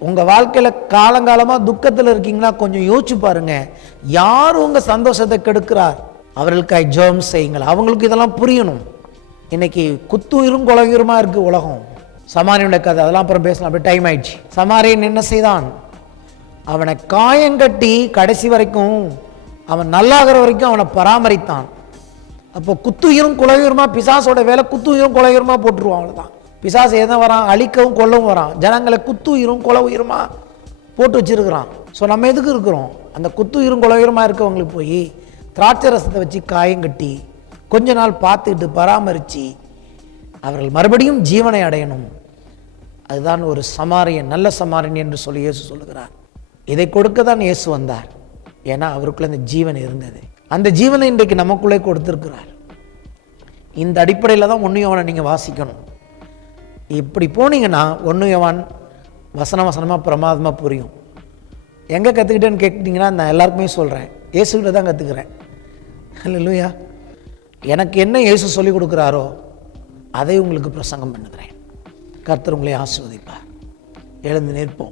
உங்க வாழ்க்கையில காலங்காலமா துக்கத்தில் இருக்கீங்கன்னா கொஞ்சம் யோசிச்சு பாருங்க, யார் உங்க சந்தோஷத்தை கெடுக்கிறார்? அவர்களுக்காய் ஜெபம் செய்யுங்கள். அவங்களுக்கு இதெல்லாம் புரியணும். இன்னைக்கு குத்துயிரும் கொலையுருமா இருக்கு உலகம். சமாரியனுடைய கதை, அதெல்லாம் அப்புறம் பேசலாம், அப்படி டைம் ஆயிடுச்சு. சமாரியன் என்ன செய்தான்? அவனை காயங்கட்டி கடைசி வரைக்கும், அவன் நல்லாகிற வரைக்கும் அவனை பராமரித்தான். அப்போ குத்துயிரும் கொலையுருமா பிசாசோட வேலை, குத்துயிரும் கொலையுருமா போட்டுருவான். அவ்வளோதான். பிசாசு எதை வரான்? அழிக்கவும் கொல்லவும் வரான். ஜனங்களை குத்துயிரும் கொலை உயிருமா போட்டு வச்சிருக்கிறான். ஸோ நம்ம எதுக்கு இருக்கிறோம்? அந்த குத்துயிரும் கொலை உயிருமா இருக்கவங்களுக்கு போய் திராட்சை ரசத்தை வச்சு காயங்கட்டி கொஞ்ச நாள் பார்த்துக்கிட்டு பராமரித்து அவர்கள் மறுபடியும் ஜீவனை அடையணும். அதுதான் ஒரு சமாரியன், நல்ல சமாரியன் என்று சொல்லி இயேசு சொல்லுகிறார். இதை கொடுக்க தான் இயேசு வந்தார். ஏன்னா அவருக்குள்ள அந்த ஜீவன் இருந்தது. அந்த ஜீவனை இன்றைக்கு நமக்குள்ளே கொடுத்திருக்கிறார். இந்த அடிப்படையில் தான் 1 யோவானை நீங்கள் வாசிக்கணும். இப்படி போனீங்கன்னா 1 யோவான் வசனமாக பிரமாதமாக புரியும். எங்கே கற்றுக்கிட்டேன்னு கேட்டிங்கன்னா, நான் எல்லாருக்குமே சொல்கிறேன், இயேசுகிட்ட தான் கற்றுக்கிறேன். அல்லேலூயா. எனக்கு என்ன இயேசு சொல்லிக் கொடுக்குறாரோ அதை உங்களுக்கு பிரசங்கம் பண்ணுகிறேன். கர்த்தர் உங்களை ஆசீர்வதிப்பார். எழுந்து நிற்போம்.